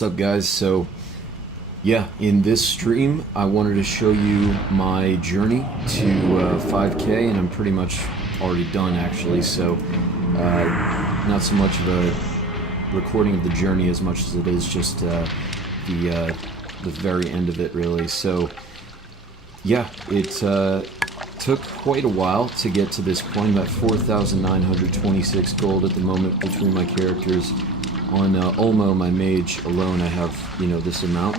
What's up, guys? So yeah, in this stream I wanted to show you my journey to 5k, and I'm pretty much already done actually, so not so much of a recording of the journey as much as it is just the very end of it, really. So yeah, it took quite a while to get to this point. I'm at 4,926 gold at the moment between my characters. On Ulmo, my mage alone, I have, this amount.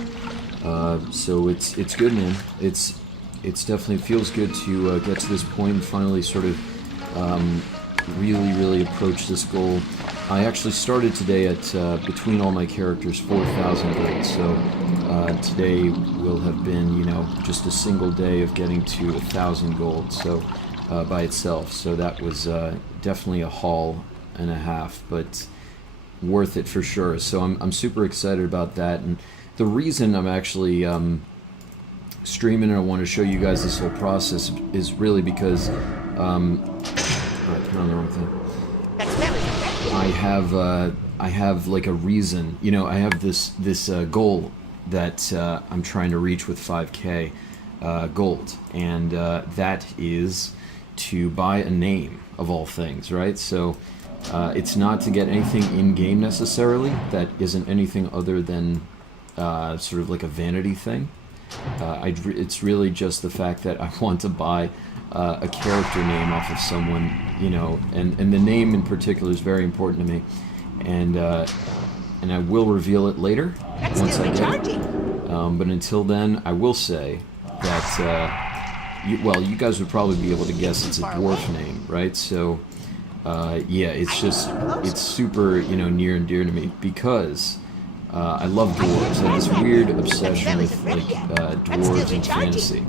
So it's good, man. It's definitely feels good to get to this point and finally sort of really approach this goal. I actually started today at between all my characters 4,000 gold. So today will have been, just a single day of getting to 1,000 gold. So by itself. So that was definitely a haul and a half, but worth it for sure. So I'm super excited about that, and the reason I'm actually streaming and I want to show you guys this whole process is really because alright, turn on the wrong thing. I have like a reason, I have this goal that I'm trying to reach with 5k gold, and that is to buy a name, of all things, right? So it's not to get anything in-game necessarily. That isn't anything other than sort of like a vanity thing. It's really just the fact that I want to buy a character name off of someone, and the name in particular is very important to me. And I will reveal it later once I get it. But until then, I will say that, you guys would probably be able to guess it's a dwarf name, right? So yeah, it's super, near and dear to me because I love dwarves. I have this weird obsession with like dwarves in fantasy.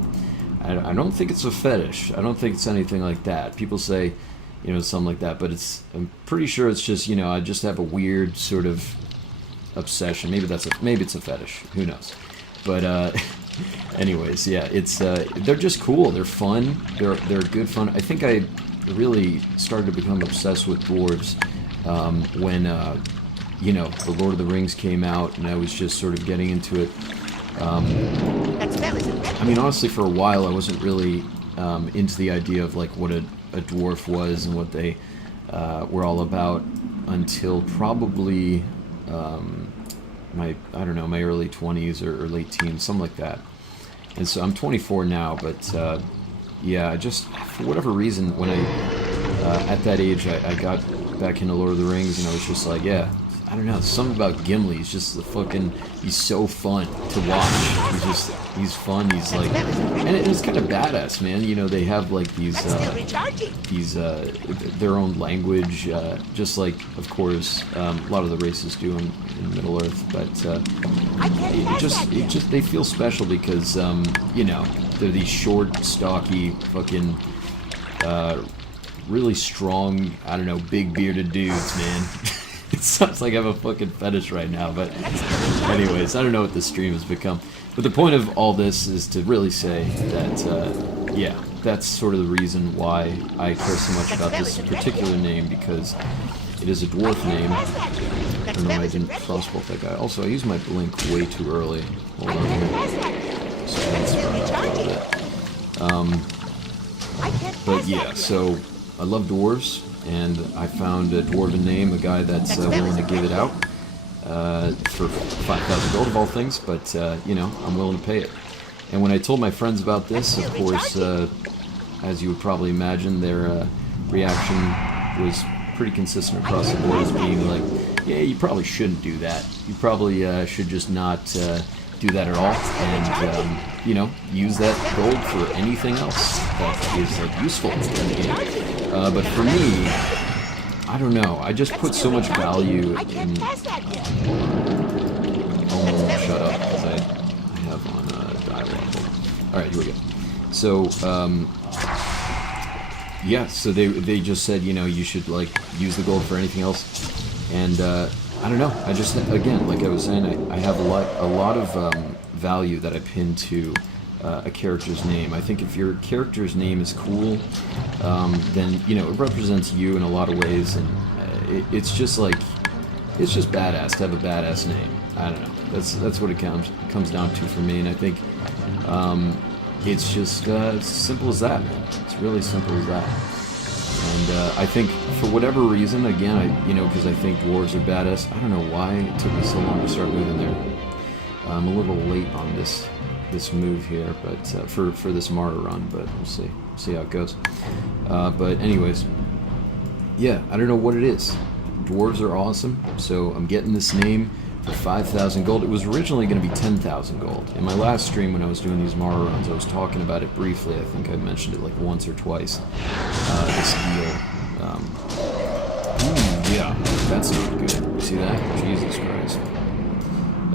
I don't think it's a fetish. I don't think it's anything like that. People say, something like that, but I'm pretty sure it's just, I just have a weird sort of obsession. Maybe it's a fetish. Who knows? But anyways, yeah, they're just cool. They're fun. They're good fun. I think I really started to become obsessed with dwarves when the Lord of the Rings came out, and I was just sort of getting into it. I mean, honestly, for a while I wasn't really into the idea of like what a dwarf was and what they were all about until probably my early 20s or late teens, something like that. And so I'm 24 now, but yeah, just for whatever reason, when I, at that age, I got back into Lord of the Rings, and I was just like, yeah, I don't know, something about Gimli, he's so fun to watch. He's fun, he's like, and it's kind of badass, man. They have like these, their own language, just like, of course, a lot of the races do in Middle-earth, but they feel special because, they're these short, stocky, fucking, really strong, I don't know, big bearded dudes, man. It sounds like I have a fucking fetish right now, but anyways, I don't know what this stream has become. But the point of all this is to really say that, yeah, that's sort of the reason why I care so much about this particular name, because it is a dwarf name. I don't know why I didn't frostbolt that guy. Also, I used my blink way too early. Hold on here. So that's but yeah, so I love dwarves, and I found a dwarven name, a guy that's willing to give it out for 5,000 gold of all things, but, I'm willing to pay it. And when I told my friends about this, of course, as you would probably imagine, their reaction was pretty consistent across the board, as being like, yeah, you probably shouldn't do that. You probably should just not do that at all, and, use that gold for anything else that is useful in the game. But for me, I don't know, I just put so much value in... Oh, shut up, because I have on dialogue. Alright, here we go. So, yeah, so they just said, you should, like, use the gold for anything else, and, I don't know, I just, again, like I was saying, I have a lot of value that I pin to a character's name. I think if your character's name is cool, then, it represents you in a lot of ways, and it's just like, it's just badass to have a badass name. I don't know. That's what it comes down to for me, and I think it's just as simple as that, man. It's really simple as that. And I think for whatever reason, again, because I think dwarves are badass. I don't know why it took me so long to start moving there. I'm a little late on this move here, but for this Maraudon, but we'll see how it goes. But anyways, yeah, I don't know what it is. Dwarves are awesome, so I'm getting this name for 5,000 gold. It was originally going to be 10,000 gold. In my last stream when I was doing these Maraudons, I was talking about it briefly. I think I mentioned it like once or twice. This deal. Yeah, that's not good. See that? Jesus Christ.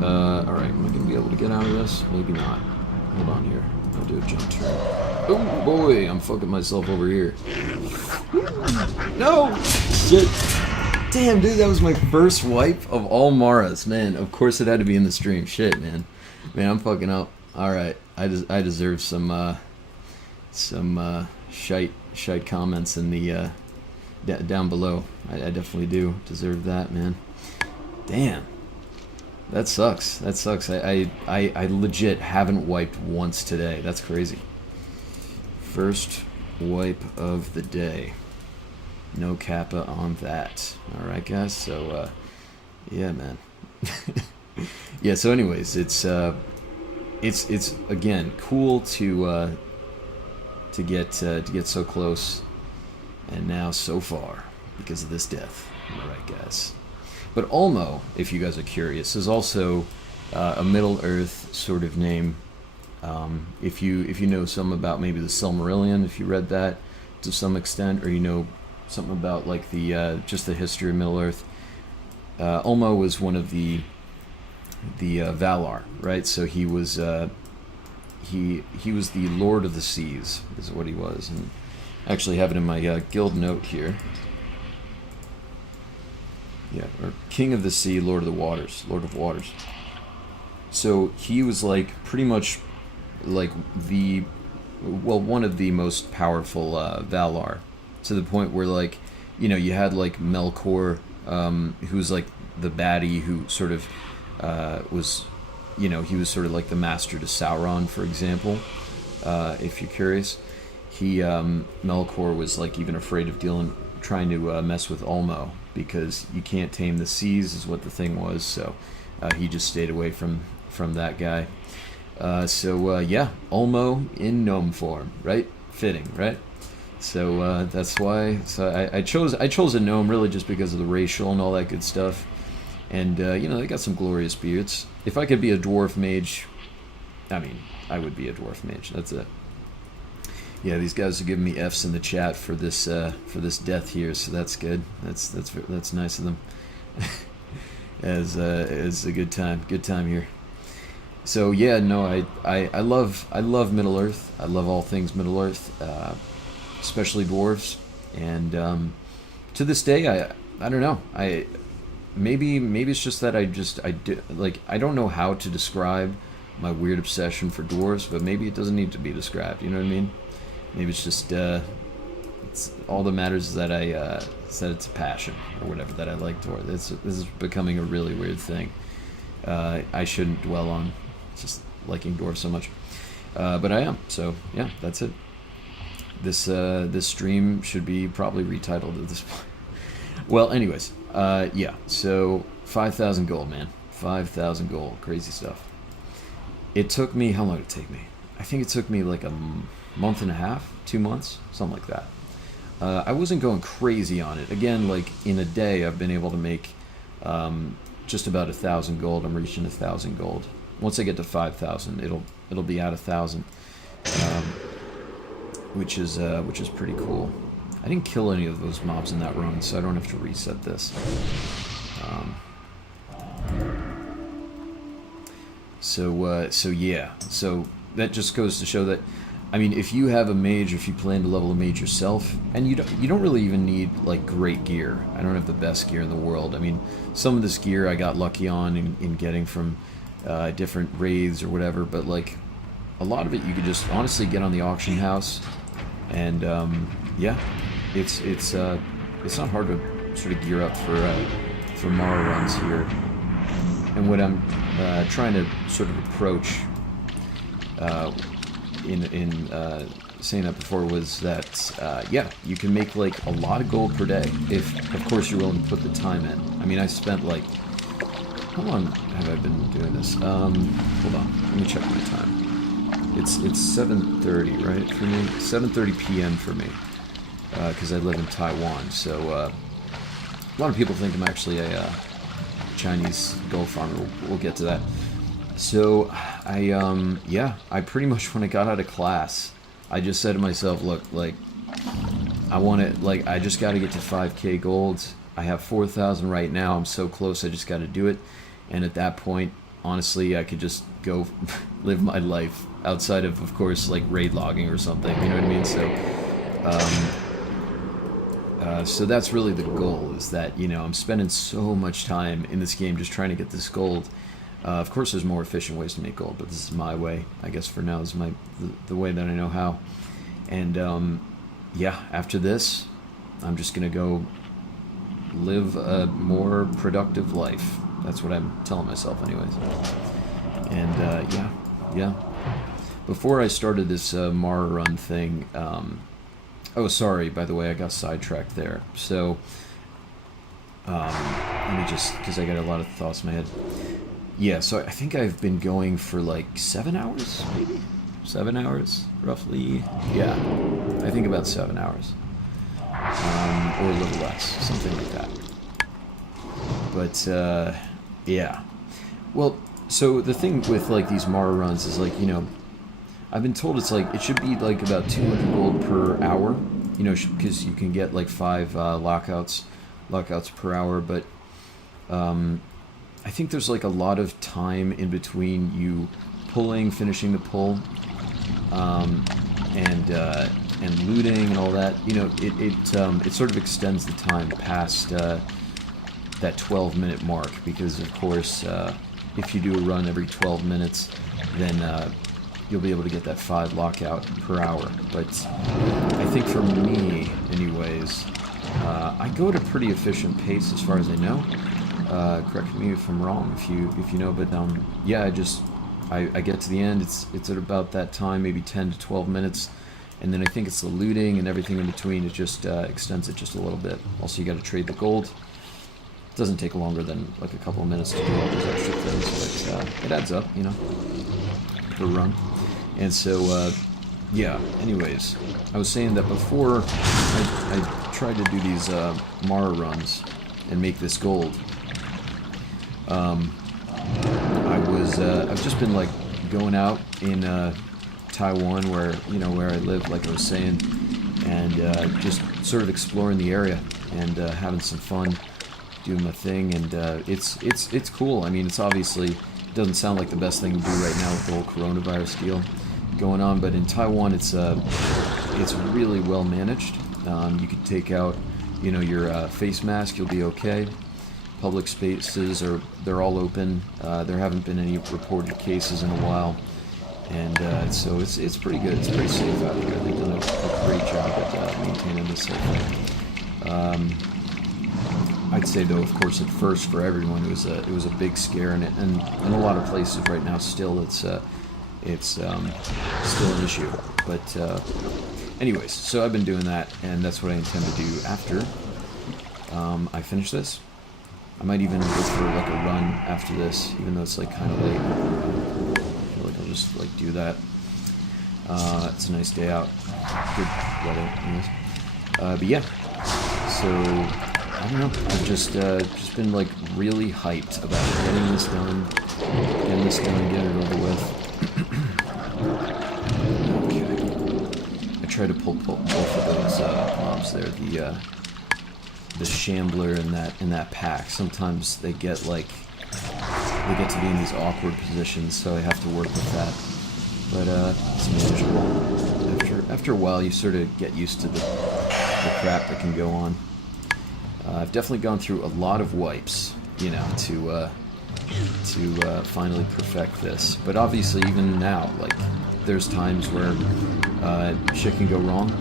Alright, am I going to be able to get out of this? Maybe not. Hold on here. I'll do a jump turn. Oh boy, I'm fucking myself over here. No! Shit. Damn, dude, that was my first wipe of all Maras. Man, of course it had to be in the stream. Shit, man. Man, I'm fucking up. Alright, I deserve some shite comments in the, down below. I definitely do deserve that, man. Damn. That sucks. That sucks. I legit haven't wiped once today. That's crazy. First wipe of the day. No kappa on that. Alright, guys. So, yeah, man. Yeah, so anyways, it's again cool to get so close, and now so far because of this death. Alright, guys. But Ulmo, if you guys are curious, is also a Middle Earth sort of name. If you know something about maybe the Silmarillion, if you read that to some extent, or you know something about like the just the history of Middle Earth, Ulmo was one of the Valar, right? So he was he was the Lord of the Seas, is what he was, and I actually have it in my guild note here. Yeah, or King of the Sea, Lord of the Waters, Lord of Waters. So he was like pretty much like one of the most powerful Valar, to the point where like, you had like Melkor, who's like the baddie who sort of was, he was sort of like the master to Sauron, for example. If you're curious, Melkor was like even afraid of trying to mess with Ulmo, because you can't tame the seas is what the thing was. So he just stayed away from that guy. Yeah, Ulmo in gnome form, right? Fitting, right? So that's why. So I chose a gnome really just because of the racial and all that good stuff. And they got some glorious beards. If I could be a dwarf mage, I mean, I would be a dwarf mage. That's it. Yeah, these guys are giving me F's in the chat for this death here, so that's good. That's nice of them. As a good time here. So yeah, no, I love Middle Earth. I love all things Middle Earth, especially dwarves. And to this day, I don't know. Maybe it's just that I don't know how to describe my weird obsession for dwarves, but maybe it doesn't need to be described. You know what I mean? Maybe it's just it's all that matters is that I said it's a passion or whatever, that I like dwarves. This is becoming a really weird thing. I shouldn't dwell on just liking dwarves so much, but I am. So yeah, that's it. This stream should be probably retitled at this point. Well, anyways, yeah. So 5,000 gold, man. 5,000 gold, crazy stuff. It took me, how long did it take me? I think it took me like a month and a half, 2 months, something like that. I wasn't going crazy on it. Again, like in a day, I've been able to make just about 1,000 gold. I'm reaching 1,000 gold. Once I get to 5,000, it'll be at 1,000, which is pretty cool. I didn't kill any of those mobs in that run, so I don't have to reset this. So yeah, so that just goes to show that, I mean, if you have a mage, if you plan to level a mage yourself, and you don't really even need like great gear. I don't have the best gear in the world. I mean, some of this gear I got lucky on in getting from different raids or whatever, but like a lot of it you could just honestly get on the auction house, and yeah, it's not hard to sort of gear up for Mara runs here. and what I'm trying to sort of approach in saying that before was that, yeah, you can make like a lot of gold per day if, of course, you're willing to put the time in. I mean, I spent like, how long have I been doing this? Hold on, let me check my time. It's 7:30, right, for me? 7:30 p.m. for me, because I live in Taiwan. So a lot of people think I'm actually a Chinese gold farmer. We'll get to that. So yeah, I pretty much, when I got out of class, I just said to myself, look, like, I want to, like, I just got to get to 5K gold. I have 4,000 right now. I'm so close. I just got to do it. And at that point, honestly, I could just go live my life outside of course, like raid logging or something. You know what I mean? So, so that's really the goal, is that, you know, I'm spending so much time in this game just trying to get this gold. Of course, there's more efficient ways to make gold, but this is my way. I guess for now, this is the way that I know how. And yeah, after this, I'm just gonna go live a more productive life. That's what I'm telling myself, anyways. And yeah. Before I started this Maraudon thing, oh, sorry, by the way, I got sidetracked there. So let me just, because I got a lot of thoughts in my head. Yeah, so I think I've been going for like 7 hours, maybe? 7 hours, roughly? Yeah, I think about 7 hours. Or a little less, something like that. But, yeah. Well, so the thing with like these Maraudons is, like, you know, I've been told it's like, it should be like about 200 gold per hour, you know, because you can get like 5 lockouts per hour, but I think there's like a lot of time in between you finishing the pull, and looting and all that. You know, it sort of extends the time past that 12-minute mark, because of course, if you do a run every 12 minutes, then you'll be able to get that 5 lockout per hour. But I think for me, anyways, I go at a pretty efficient pace as far as I know. Correct me if I'm wrong, if you know, but yeah, I get to the end. It's at about that time, maybe 10 to 12 minutes, and then I think it's the looting and everything in between. It just extends it just a little bit. Also, you got to trade the gold. It doesn't take longer than like a couple of minutes to do all those extra things, but it adds up, you know, per run. And so yeah. Anyways, I was saying that before I tried to do these Mara runs and make this gold. I've just been like going out in Taiwan, where I live, like I was saying, and just sort of exploring the area and having some fun, doing my thing, and it's cool. I mean, it's obviously doesn't sound like the best thing to do right now with the whole coronavirus deal going on, but in Taiwan, it's really well managed. You could take out, your face mask, you'll be okay. Public spaces they're all open. There haven't been any reported cases in a while, and so it's pretty good. It's pretty safe out here. They've done a great job at maintaining this safety. I'd say, though, of course, at first for everyone it was a big scare, and in a lot of places right now still it's still an issue. But anyways, so I've been doing that, and that's what I intend to do after I finish this. I might even go for like a run after this, even though it's like kind of late. I feel like I'll just like do that. It's a nice day out, good weather, anyways. But yeah, so I don't know. I've just been like really hyped about getting this done, getting it over with. Okay. I tried to pull both of those mobs there. The Shambler and that pack. Sometimes they get to be in these awkward positions, so I have to work with that. But it's manageable. After a while, you sort of get used to the crap that can go on. I've definitely gone through a lot of wipes, to finally perfect this. But obviously, even now, like, there's times where shit can go wrong.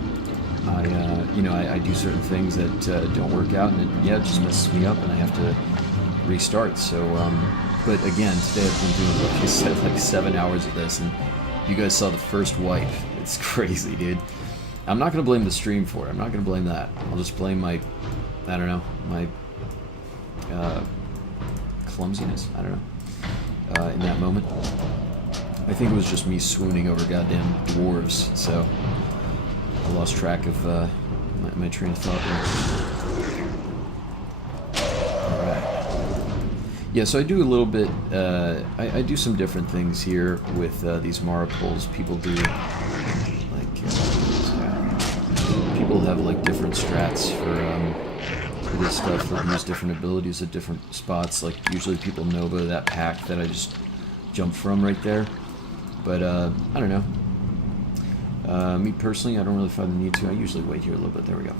I do certain things that don't work out, and it just messes me up, and I have to restart. So But again, today I've been doing, like I said, like 7 hours of this, and you guys saw the first wipe. It's crazy, dude. I'm not going to blame the stream for it. I'm not going to blame that. I'll just blame my, I don't know, my clumsiness. I don't know. In that moment. I think it was just me swooning over goddamn dwarves, so I lost track of my train of thought there. Alright. Yeah, so I do a little bit, I do some different things here with these Mara pulls. People do, like, people have, like, different strats for this stuff, that use different abilities at different spots. Like, usually people Nova that pack that I just jumped from right there. But, I don't know. Me personally, I don't really find the need to. I usually wait here a little bit. There we go.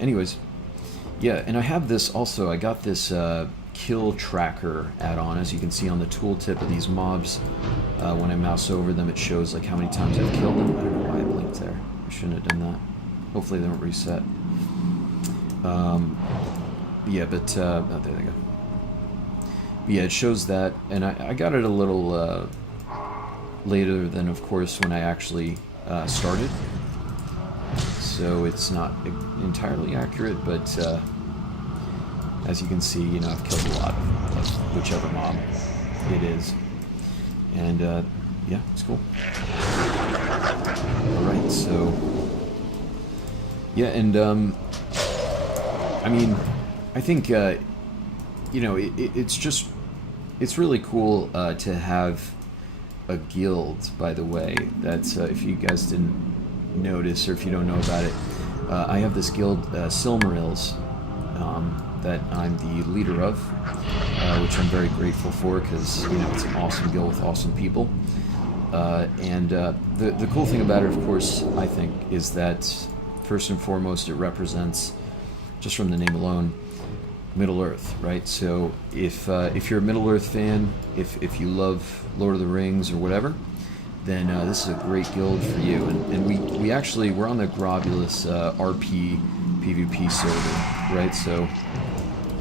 Anyways, yeah, and I have this also. I got this kill tracker add-on. As you can see on the tooltip of these mobs, when I mouse over them, it shows like how many times I've killed them. I don't know why I blinked there. I shouldn't have done that. Hopefully they don't reset. Yeah, but oh, there they go. Yeah, it shows that, and I got it a little later than, of course, when I actually started. So it's not entirely accurate, but as you can see, you know, I've killed a lot of whichever mob it is. And yeah, it's cool. Alright, so yeah, and I mean, I think you know, it's really cool to have a guild, by the way. That's if you guys didn't notice, or if you don't know about it, I have this guild, Silmarils, that I'm the leader of, which I'm very grateful for, because, you know, it's an awesome guild with awesome people. And the cool thing about it, of course, I think, is that first and foremost it represents, just from the name alone, Middle-earth, right? So if you're a Middle-earth fan, if you love Lord of the Rings or whatever, then this is a great guild for you. And we're on the Grobulus RP PvP server, right? So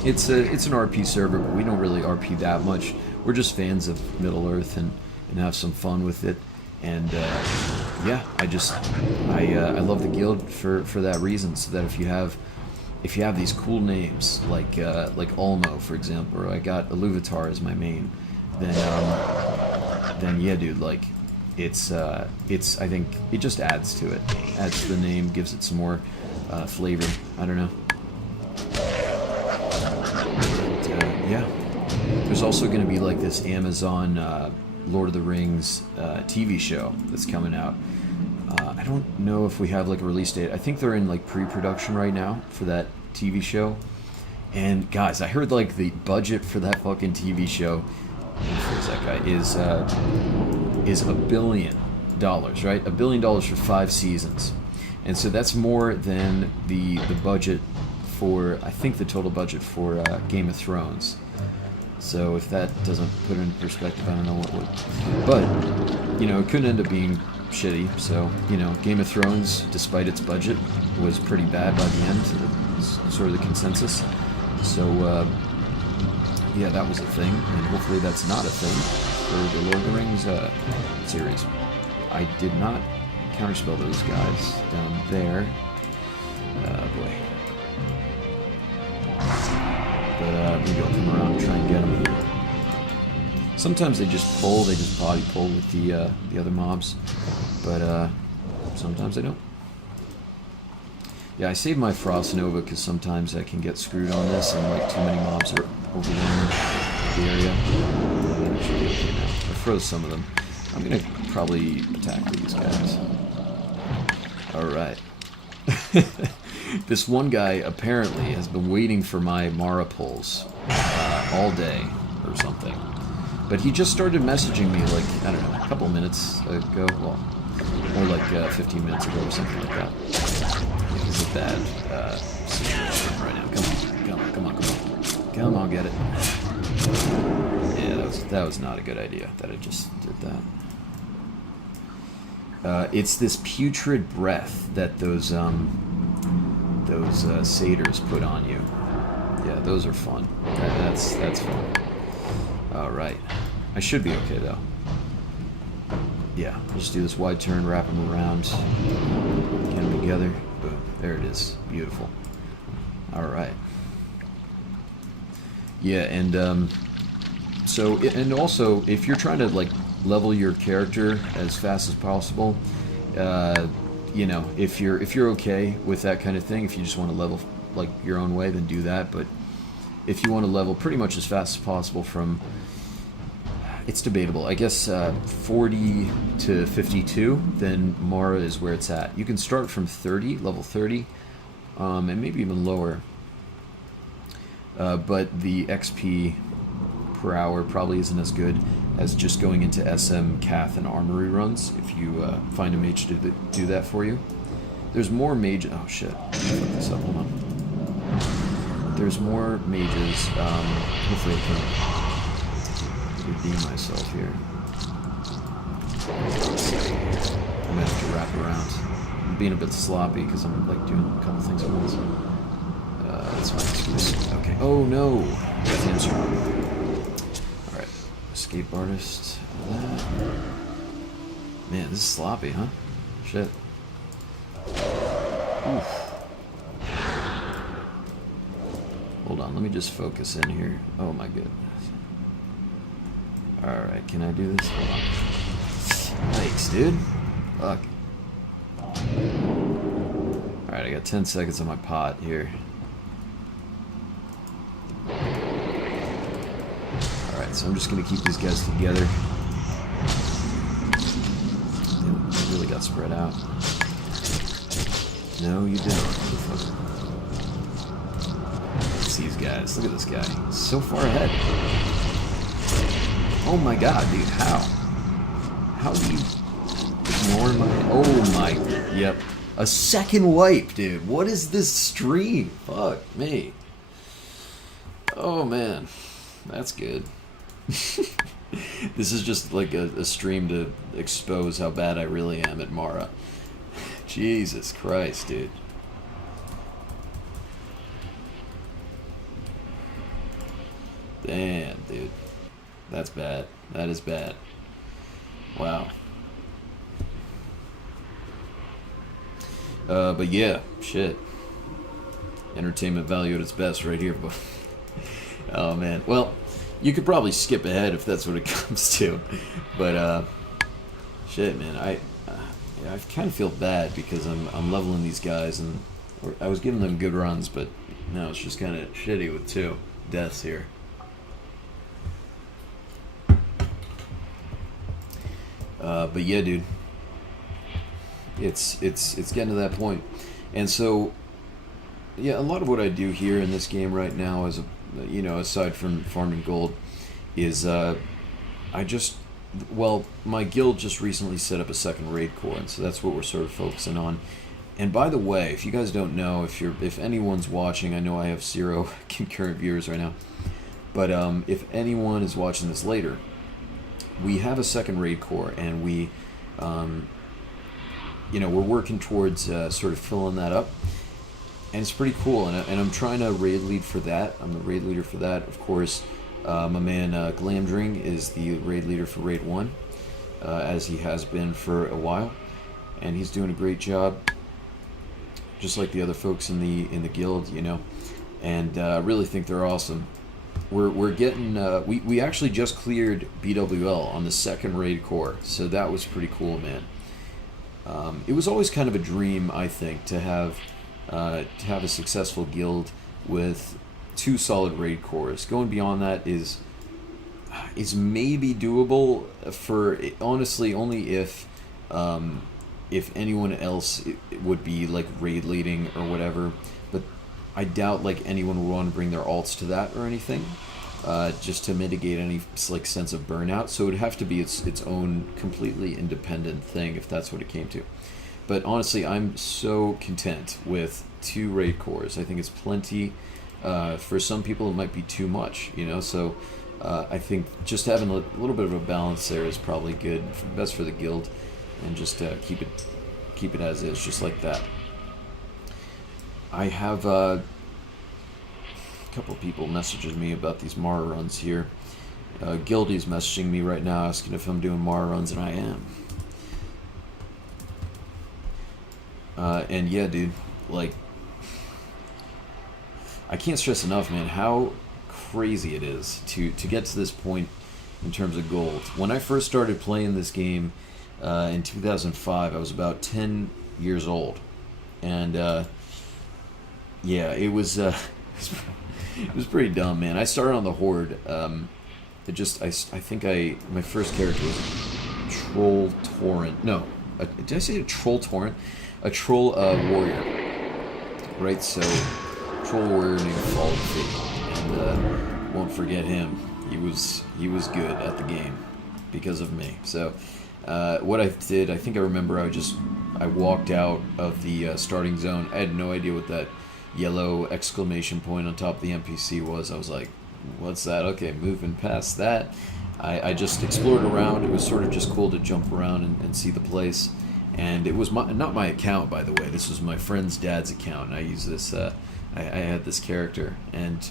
it's an RP server, but we don't really RP that much. We're just fans of Middle-earth and have some fun with it. And yeah, I love the guild for that reason. So that if you have these cool names like Ulmo, for example, or I got Iluvatar as my main, then yeah, dude, like it's I think it just adds to it, adds to the name, gives it some more flavor. I don't know. But, yeah, there's also going to be like this Amazon Lord of the Rings TV show that's coming out. I don't know if we have like a release date. I think they're in like pre-production right now for that TV show. And guys, I heard like the budget for that fucking TV show, who's that guy, is $1 billion, right? $1 billion for 5 seasons. And so that's more than the budget for, I think the total budget for Game of Thrones. So if that doesn't put it in perspective, I don't know what would. But, you know, it couldn't end up being shitty. So, you know, Game of Thrones, despite its budget, was pretty bad by the end. Sort of the consensus. So, yeah, that was a thing, and hopefully that's not a thing for the Lord of the Rings series. I did not counterspell those guys down there. Boy. But maybe I'll come around and try and get them. Sometimes they just body pull with the other mobs, but sometimes they don't. Yeah, I saved my Frost Nova because sometimes I can get screwed on this and like too many mobs are overwhelming the area. I should be okay now. I froze some of them. I'm gonna probably attack these guys. Alright. This one guy apparently has been waiting for my Mara pulls all day or something. But he just started messaging me like, I don't know, a couple minutes ago. Well, more like 15 minutes ago or something like that. It's a bad situation right now. Come on. Come on, get it. Yeah, that was not a good idea that I just did that. It's this putrid breath that those satyrs put on you. Yeah, those are fun. That's fun. All right. I should be okay though. Yeah, I'll just do this wide turn, wrap them around, get them together. Boom. There it is. Beautiful. All right. Yeah, and so and also if you're trying to like level your character as fast as possible, you know, if you're okay with that kind of thing, if you just want to level like your own way, then do that. But if you want to level pretty much as fast as possible from, it's debatable, I guess 40 to 52, then Mara is where it's at. You can start from 30, level 30, and maybe even lower. But the XP per hour probably isn't as good as just going into SM, Cath, and Armory runs if you find a mage to do that for you. There's more mages. Oh shit. Fuck this up. Hold on. There's more mages. Hopefully I can redeem myself here. I'm gonna have to wrap around. I'm being a bit sloppy because I'm like doing a couple things at once. That's my excuse. Okay. Oh no! That's the instrument. Alright. Escape artist. Man, this is sloppy, huh? Shit. Oof. Hold on, let me just focus in here. Oh my goodness. Alright, can I do this? Hold on. Yikes, dude. Fuck. Alright, I got 10 seconds on my pot here. Alright, so I'm just gonna keep these guys together. They really got spread out. No, you don't. It's these guys. Look at this guy. He's so far ahead. Oh my god, dude. How? How do you ignore my... Oh my... Yep. A second wipe, dude. What is this stream? Fuck me. Oh man. That's good. This is just like a stream to expose how bad I really am at Mara. Jesus Christ, dude. Damn, dude. That's bad. That is bad. Wow. But yeah, shit. Entertainment value at its best right here. Oh man. Well, you could probably skip ahead if that's what it comes to. But shit, man. I kind of feel bad because I'm leveling these guys and I was giving them good runs, but no, it's just kind of shitty with 2 deaths here. But yeah, dude, it's getting to that point, and so yeah, a lot of what I do here in this game right now, is aside from farming gold, is my guild just recently set up a second raid core, and so that's what we're sort of focusing on. And by the way, if you guys don't know, if anyone's watching, I know I have 0 concurrent viewers right now, but if anyone is watching this later, we have a second raid core, and we, we're working towards sort of filling that up, and it's pretty cool. And I'm trying to raid lead for that. I'm the raid leader for that, of course. My man Glamdring is the raid leader for Raid 1, as he has been for a while, and he's doing a great job, just like the other folks in the guild, and I really think they're awesome. We're getting we actually just cleared BWL on the second raid core, so that was pretty cool, man. It was always kind of a dream, I think, to have a successful guild with 2 solid raid cores. Going beyond that is maybe doable, for honestly only if anyone else would be like raid leading or whatever, but I doubt like anyone would want to bring their alts to that or anything, just to mitigate any like sense of burnout. So it would have to be its own completely independent thing if that's what it came to. But honestly, I'm so content with 2 raid cores. I think it's plenty. For some people, it might be too much, So I think just having a little bit of a balance there is probably good, best for the guild, and just keep it as is, just like that. I have couple people messaging me about these Mara runs here. Gildy's messaging me right now asking if I'm doing Mara runs, and I am. And yeah, dude, like, I can't stress enough, man, how crazy it is to get to this point in terms of gold. When I first started playing this game in 2005, I was about 10 years old, and yeah, it was it was pretty dumb, man. I started on the Horde. I think my first character was Troll Torrent. No, did I say a Troll Torrent? A Troll Warrior, right? So Troll Warrior named Fall and won't forget him. He was good at the game because of me. So what I did, I think I remember, I walked out of the starting zone. I had no idea what that yellow exclamation point on top of the NPC was. I was like, what's that? Okay, moving past that. I just explored around. It was sort of just cool to jump around and see the place. And it was not my account, by the way. This was my friend's dad's account, and I used this. I had this character, and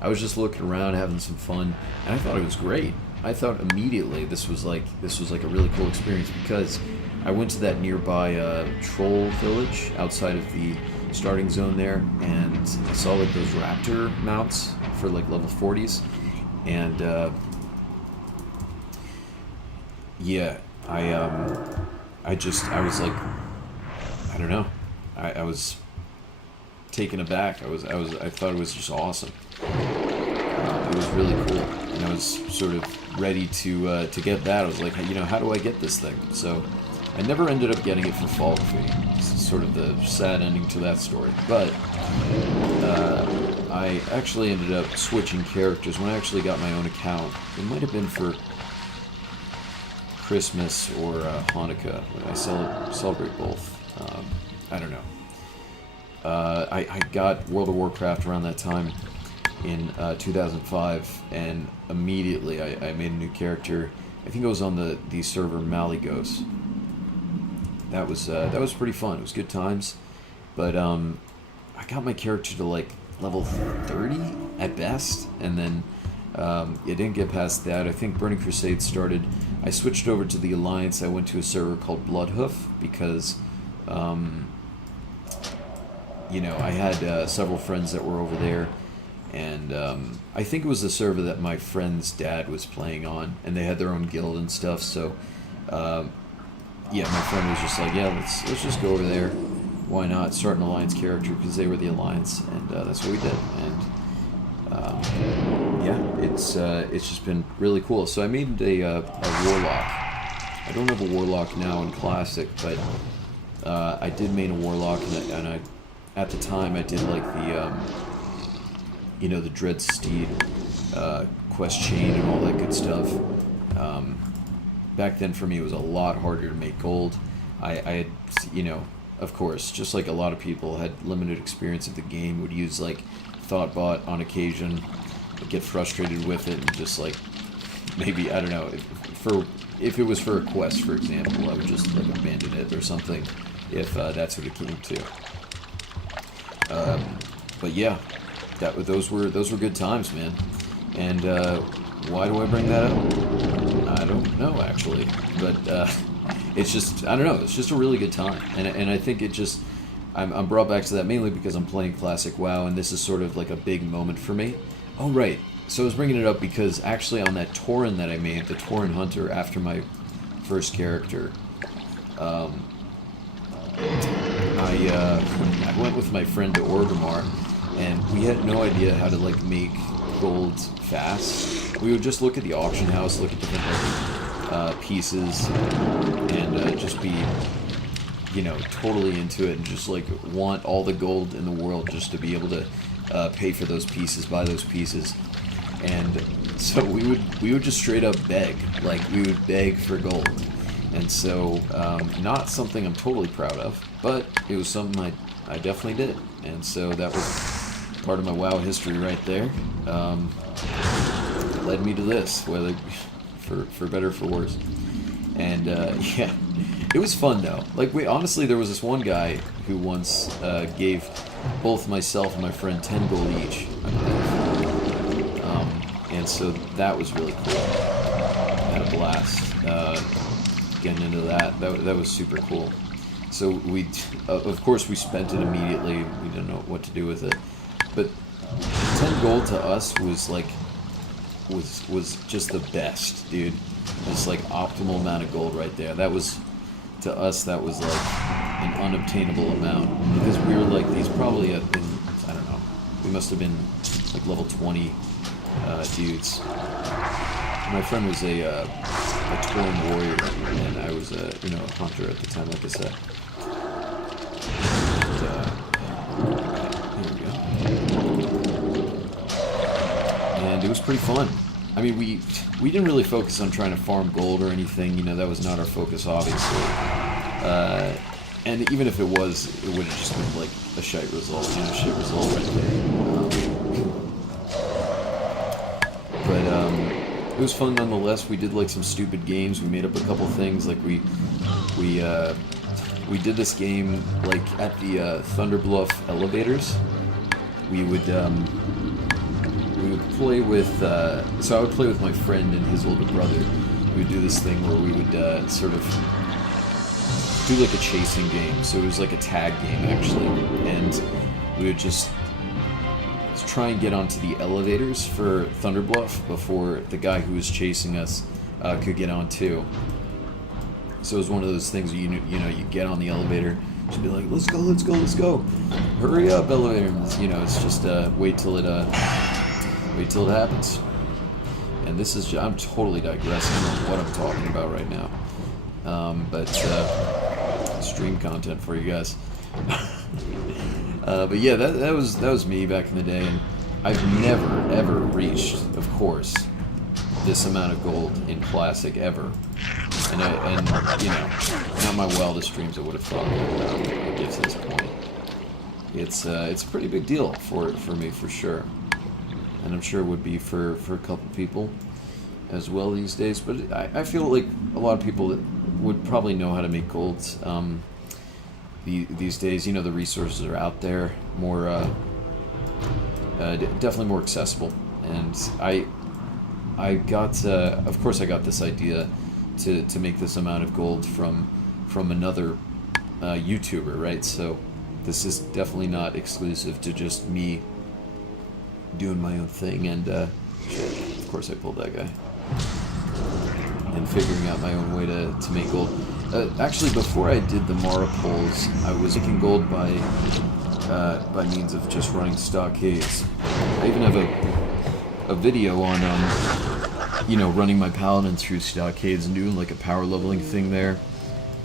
I was just looking around, having some fun, and I thought it was great. I thought immediately this was like a really cool experience, because I went to that nearby troll village outside of the starting zone there, and I saw like those raptor mounts for like level 40s, and yeah, I was like, I don't know, I was taken aback. I thought it was just awesome. It was really cool, and I was sort of ready to get that. I was like, you know, how do I get this thing? So I never ended up getting it for Fall Fee. It's sort of the sad ending to that story. But I actually ended up switching characters when I actually got my own account. It might have been for Christmas or Hanukkah. I celebrate both. I don't know. I got World of Warcraft around that time in 2005, and immediately I made a new character. I think it was on the server Malygos. That was pretty fun. It was good times, but I got my character to like level 30 at best, and then it didn't get past that. I think Burning Crusade started. I switched over to the Alliance. I went to a server called Bloodhoof because you know, I had several friends that were over there, and I think it was the server that my friend's dad was playing on, and they had their own guild and stuff. So yeah, my friend was just like, yeah, let's just go over there. Why not start an Alliance character, because they were the Alliance, and that's what we did. And yeah, it's just been really cool. So I made a Warlock. I don't have a Warlock now in Classic, but I did main a Warlock, and I at the time I did like the you know, the Dread Steed quest chain and all that good stuff. Back then for me it was a lot harder to make gold. I had, you know, of course, just like a lot of people, had limited experience of the game, would use like Thoughtbot on occasion, get frustrated with it, and just like, maybe, I don't know, if it was for a quest, for example, I would just like abandon it or something, if that's what it came to. But yeah, those were good times, man. And why do I bring that up? I don't know, actually, but it's just, I don't know, it's just a really good time, and I think it just, I'm brought back to that mainly because I'm playing Classic WoW, and this is sort of like a big moment for me. Oh, right, so I was bringing it up because actually on that Tauren that I made, the Tauren Hunter, after my first character, I went with my friend to Orgrimmar, and we had no idea how to like make gold fast. We would just look at the auction house, look at different like, pieces, and just be, you know, totally into it, and just like want all the gold in the world just to be able to pay for those pieces, buy those pieces. And so we would just straight up beg, like we would beg for gold. And so, not something I'm totally proud of, but it was something I definitely did. And so that was part of my WoW history right there. Led me to this, whether for better or for worse. And yeah, it was fun though. Like, honestly, there was this one guy who once gave both myself and my friend 10 gold each, I believe. and so that was really cool. I had a blast getting into that. That was super cool. So we, of course, we spent it immediately. We didn't know what to do with it, but 10 gold to us was like was just the best, dude. Just like optimal amount of gold right there. That was, to us, that was like an unobtainable amount, because we were like these probably have been, I don't know, we must have been like level 20 dudes. My friend was a Tauren warrior, and I was a hunter at the time, like I said. And, here we go. And it was pretty fun. I mean, we didn't really focus on trying to farm gold or anything. You know, that was not our focus, obviously. And even if it was, it would have just been like a shite result. You know, shit result right there. But it was fun nonetheless. We did like some stupid games. We made up a couple things. Like we did this game like at the Thunderbluff elevators. We would play with, so I would play with my friend and his older brother. We would do this thing where we would sort of do like a chasing game. So it was like a tag game, actually. And we would just try and get onto the elevators for Thunderbluff before the guy who was chasing us could get on too. So it was one of those things where you get on the elevator, just be like, let's go, let's go, let's go. Hurry up, elevator. And, it's just wait till it happens. And this is I'm totally digressing on what I'm talking about right now. But stream content for you guys. But yeah, that was me back in the day, and I've never ever reached, of course, this amount of gold in Classic ever. And not my wildest dreams I would have thought I would get to this point. It's a pretty big deal for me, for sure. And I'm sure it would be for a couple people as well these days. But I feel like a lot of people that would probably know how to make gold these days. The resources are out there, more definitely more accessible. And I got, of course, I got this idea to make this amount of gold from another YouTuber, right? So this is definitely not exclusive to just me doing my own thing, and shit, of course I pulled that guy, and figuring out my own way to make gold. Actually, before I did the Mara pulls, I was making gold by means of just running stockades. I even have a video on running my paladin through stockades and doing like a power leveling thing there.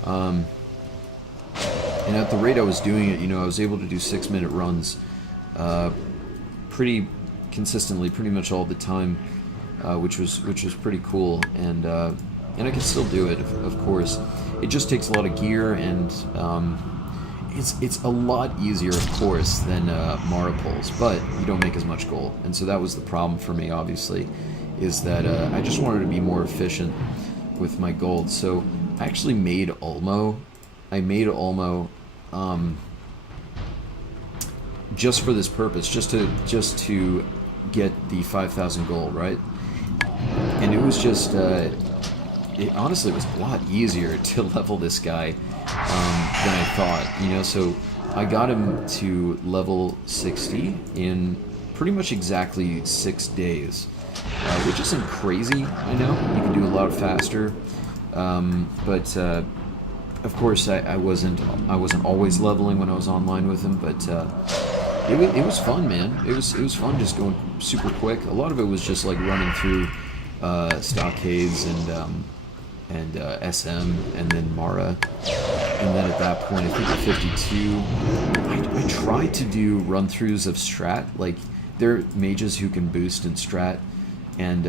And at the rate I was doing it, I was able to do 6-minute runs pretty consistently, pretty much all the time, which was pretty cool. And I can still do it, of course. It just takes a lot of gear, and it's a lot easier, of course, than Mara pulls, but you don't make as much gold. And so that was the problem for me, obviously, is that I just wanted to be more efficient with my gold. So I actually made Ulmo. I made Ulmo just for this purpose, just to get the 5,000 gold, right? And it was just, it honestly was a lot easier to level this guy than I thought, So I got him to level 60 in pretty much exactly 6 days, which isn't crazy, I know. You can do a lot faster, but of course I wasn't always leveling when I was online with him, but it was fun, man. It was fun just going super quick. A lot of it was just like running through stockades and SM, and then Mara, and then at that point, I think at 52, I tried to do run-throughs of strat. Like, there are mages who can boost and strat, and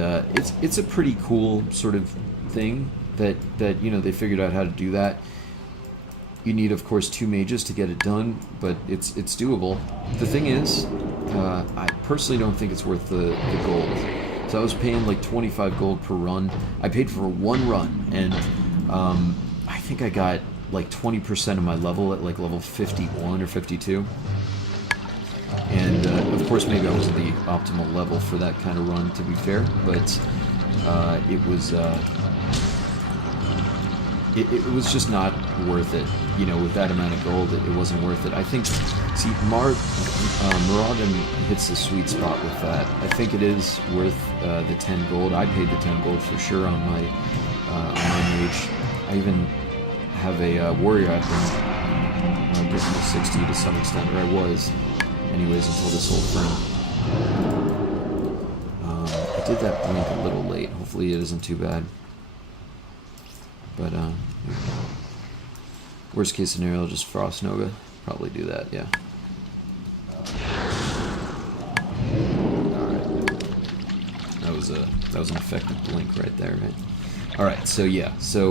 it's a pretty cool sort of thing that they figured out how to do that. You need, of course, 2 mages to get it done, but it's doable. The thing is, I personally don't think it's worth the gold. So I was paying like 25 gold per run. I paid for 1 run, and I think I got like 20% of my level at like level 51 or 52. And of course, maybe I wasn't the optimal level for that kind of run, to be fair, but it was it was just not worth it. You know, with that amount of gold, it wasn't worth it. I think, see, Maraudon hits the sweet spot with that. I think it is worth the 10 gold. I paid the 10 gold for sure on my mage. I even have a warrior I've been getting to 60 to some extent, or I was, anyways, until this whole thing. I did that blink a little late. Hopefully it isn't too bad. But, worst case scenario, just Frost Nova. Probably do that, yeah. Alright. That was an effective blink right there, right? Alright, so yeah, so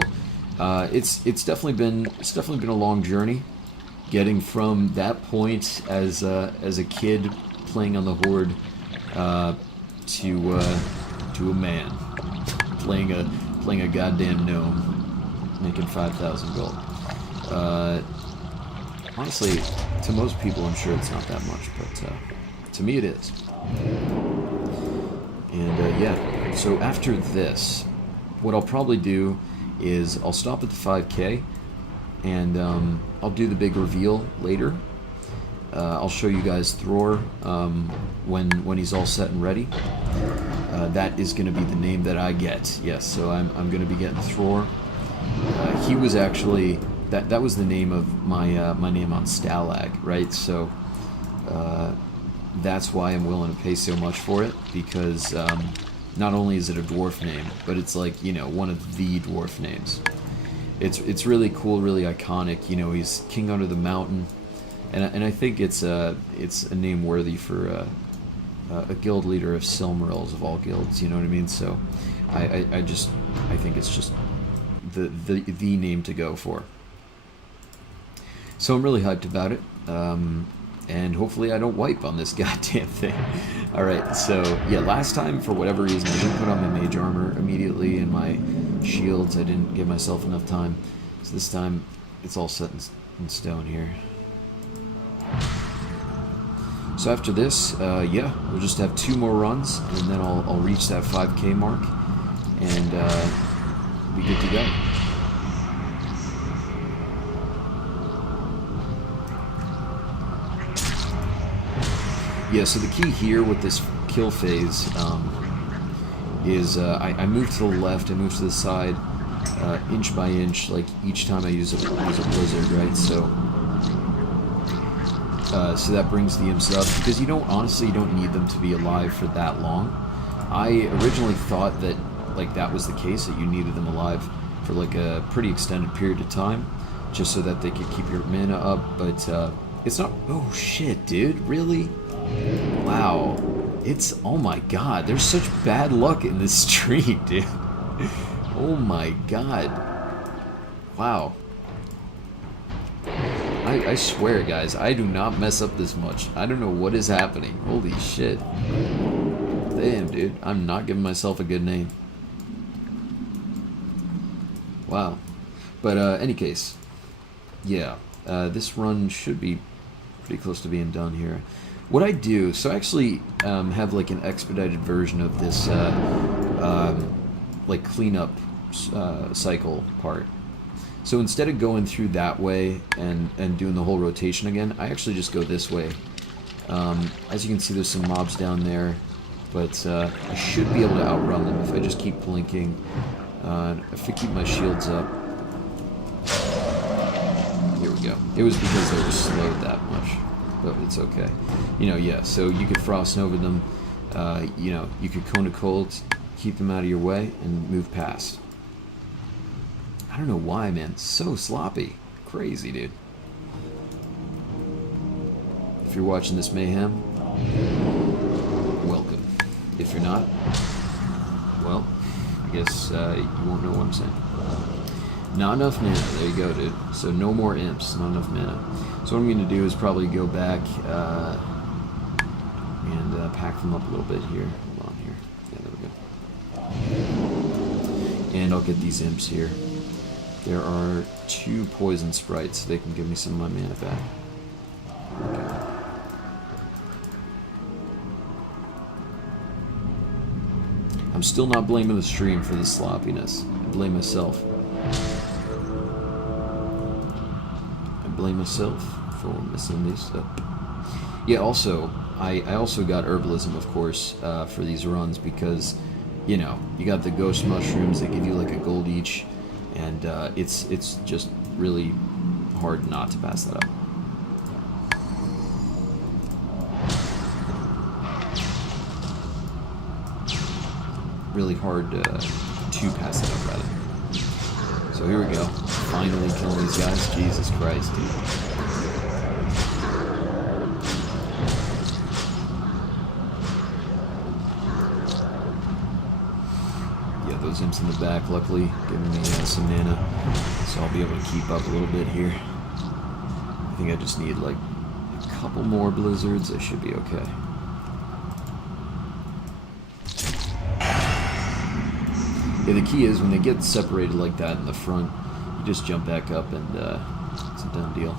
it's definitely been a long journey getting from that point as a kid playing on the Horde to a man playing a goddamn gnome. Making 5,000 gold. Honestly, to most people, I'm sure it's not that much, but to me it is. And yeah, so after this, what I'll probably do is I'll stop at the 5K, and I'll do the big reveal later. I'll show you guys Thror when he's all set and ready. That is going to be the name that I get. Yes, so I'm going to be getting Thror. He was actually that was the name of my my name on Stalag, right? So that's why I'm willing to pay so much for it, because not only is it a dwarf name, but it's like, you know, one of the dwarf names. It's really cool, really iconic. You know, he's king under the mountain, and I think it's a name worthy for a guild leader of Silmarils of all guilds. You know what I mean? So I think it's just the name to go for. So I'm really hyped about it, and hopefully I don't wipe on this goddamn thing. Alright, so yeah, last time, for whatever reason, I didn't put on my mage armor immediately, and my shields, I didn't give myself enough time. So this time, it's all set in stone here. So after this, yeah, we'll just have 2 more runs, and then I'll reach that 5K mark, and be good to go. Yeah, so the key here with this kill phase is I move to the left, I move to the side, inch by inch, like each time I use a blizzard, right? So that brings the imps up, because you honestly don't need them to be alive for that long. I originally thought that that was the case, that you needed them alive for like a pretty extended period of time, just so that they could keep your mana up, but it's not. Oh shit, dude, really? Wow, oh my god, there's such bad luck in this stream, dude. Oh my god. Wow. I swear, guys, I do not mess up this much. I don't know what is happening. Holy shit. Damn, dude, I'm not giving myself a good name. Wow. But any case, yeah, this run should be pretty close to being done here. What I do, so I actually have like an expedited version of this like cleanup cycle part. So instead of going through that way and doing the whole rotation again, I actually just go this way. As you can see, there's some mobs down there, but I should be able to outrun them if I just keep blinking. If I keep my shields up. Here we go. It was because they were slowed that much, but it's okay. You know, yeah, so you could Frost Nova them, you know, you could Cone of Cold, keep them out of your way, and move past. I don't know why, man. So sloppy. Crazy, dude. If you're watching this mayhem, welcome. If you're not, well, I guess you won't know what I'm saying. Not enough mana. There you go, dude. So no more imps. Not enough mana. So what I'm going to do is probably go back and pack them up a little bit here. Hold on here. Yeah, there we go. And I'll get these imps here. There are 2 poison sprites, so they can give me some of my mana back. Okay. I'm still not blaming the stream for the sloppiness. I blame myself. I blame myself for missing this stuff. Yeah, also, I also got herbalism, of course, for these runs because, you know, you got the ghost mushrooms that give you like a gold each, and it's just really hard not to pass that up. Really hard to pass it up, rather. So here we go. Finally killing these guys. Jesus Christ, dude. Yeah, those imps in the back, luckily, giving me some mana. So I'll be able to keep up a little bit here. I think I just need, like, a couple more blizzards. I should be okay. Yeah, the key is when they get separated like that in the front, you just jump back up and it's a done deal.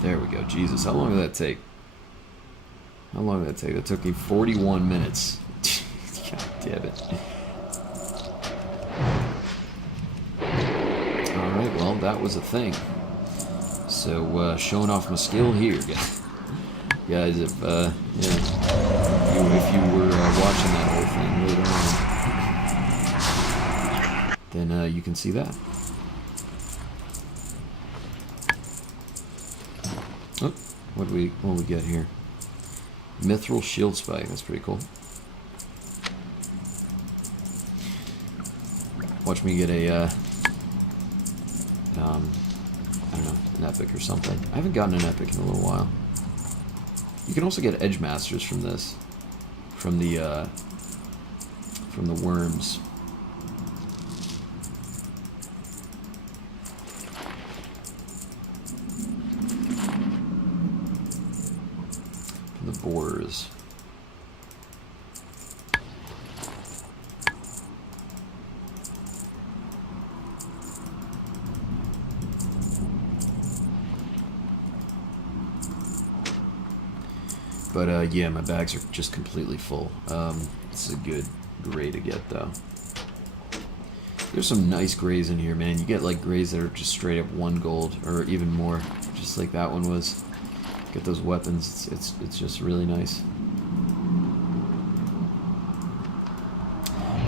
There we go. Jesus, how long did that take? How long did that take? That took me 41 minutes. God damn it. Alright, well, that was a thing. So, showing off my skill here, guys. If you were watching that whole thing later on, then you can see that. Oh, what do we get here? Mithril Shield Spike. That's pretty cool. Watch me get a I don't know, an epic or something. I haven't gotten an epic in a little while. You can also get Edge Masters from this, from the worms. From the boars. But yeah, my bags are just completely full. This is a good gray to get, though. There's some nice grays in here, man. You get like grays that are just straight up 1 gold, or even more, just like that one was. Get those weapons. It's just really nice.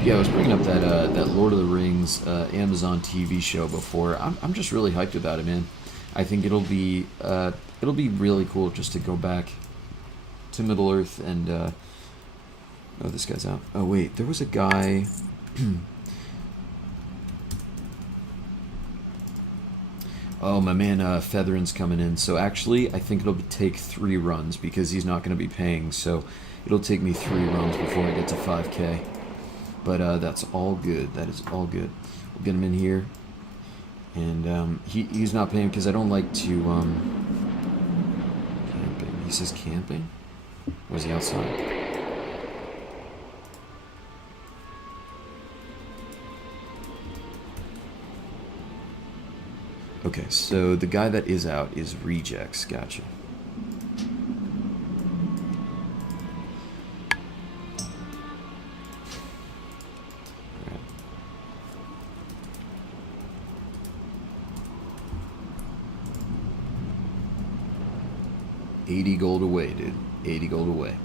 Yeah, I was bringing up that Lord of the Rings Amazon TV show before. I'm just really hyped about it, man. I think it'll be really cool just to go back to Middle Earth and oh, this guy's out. Oh wait, there was a guy. Oh, my man Featherin's coming in. So actually, I think it'll take 3 runs because he's not going to be paying. So it'll take me 3 runs before I get to 5K. But that's all good. That is all good. We'll get him in here. And he's not paying because I don't like to camping. He says camping? Or is he outside? Okay, so the guy that is out is Rejects. Gotcha. Right. 80 gold away, dude. 80 gold away.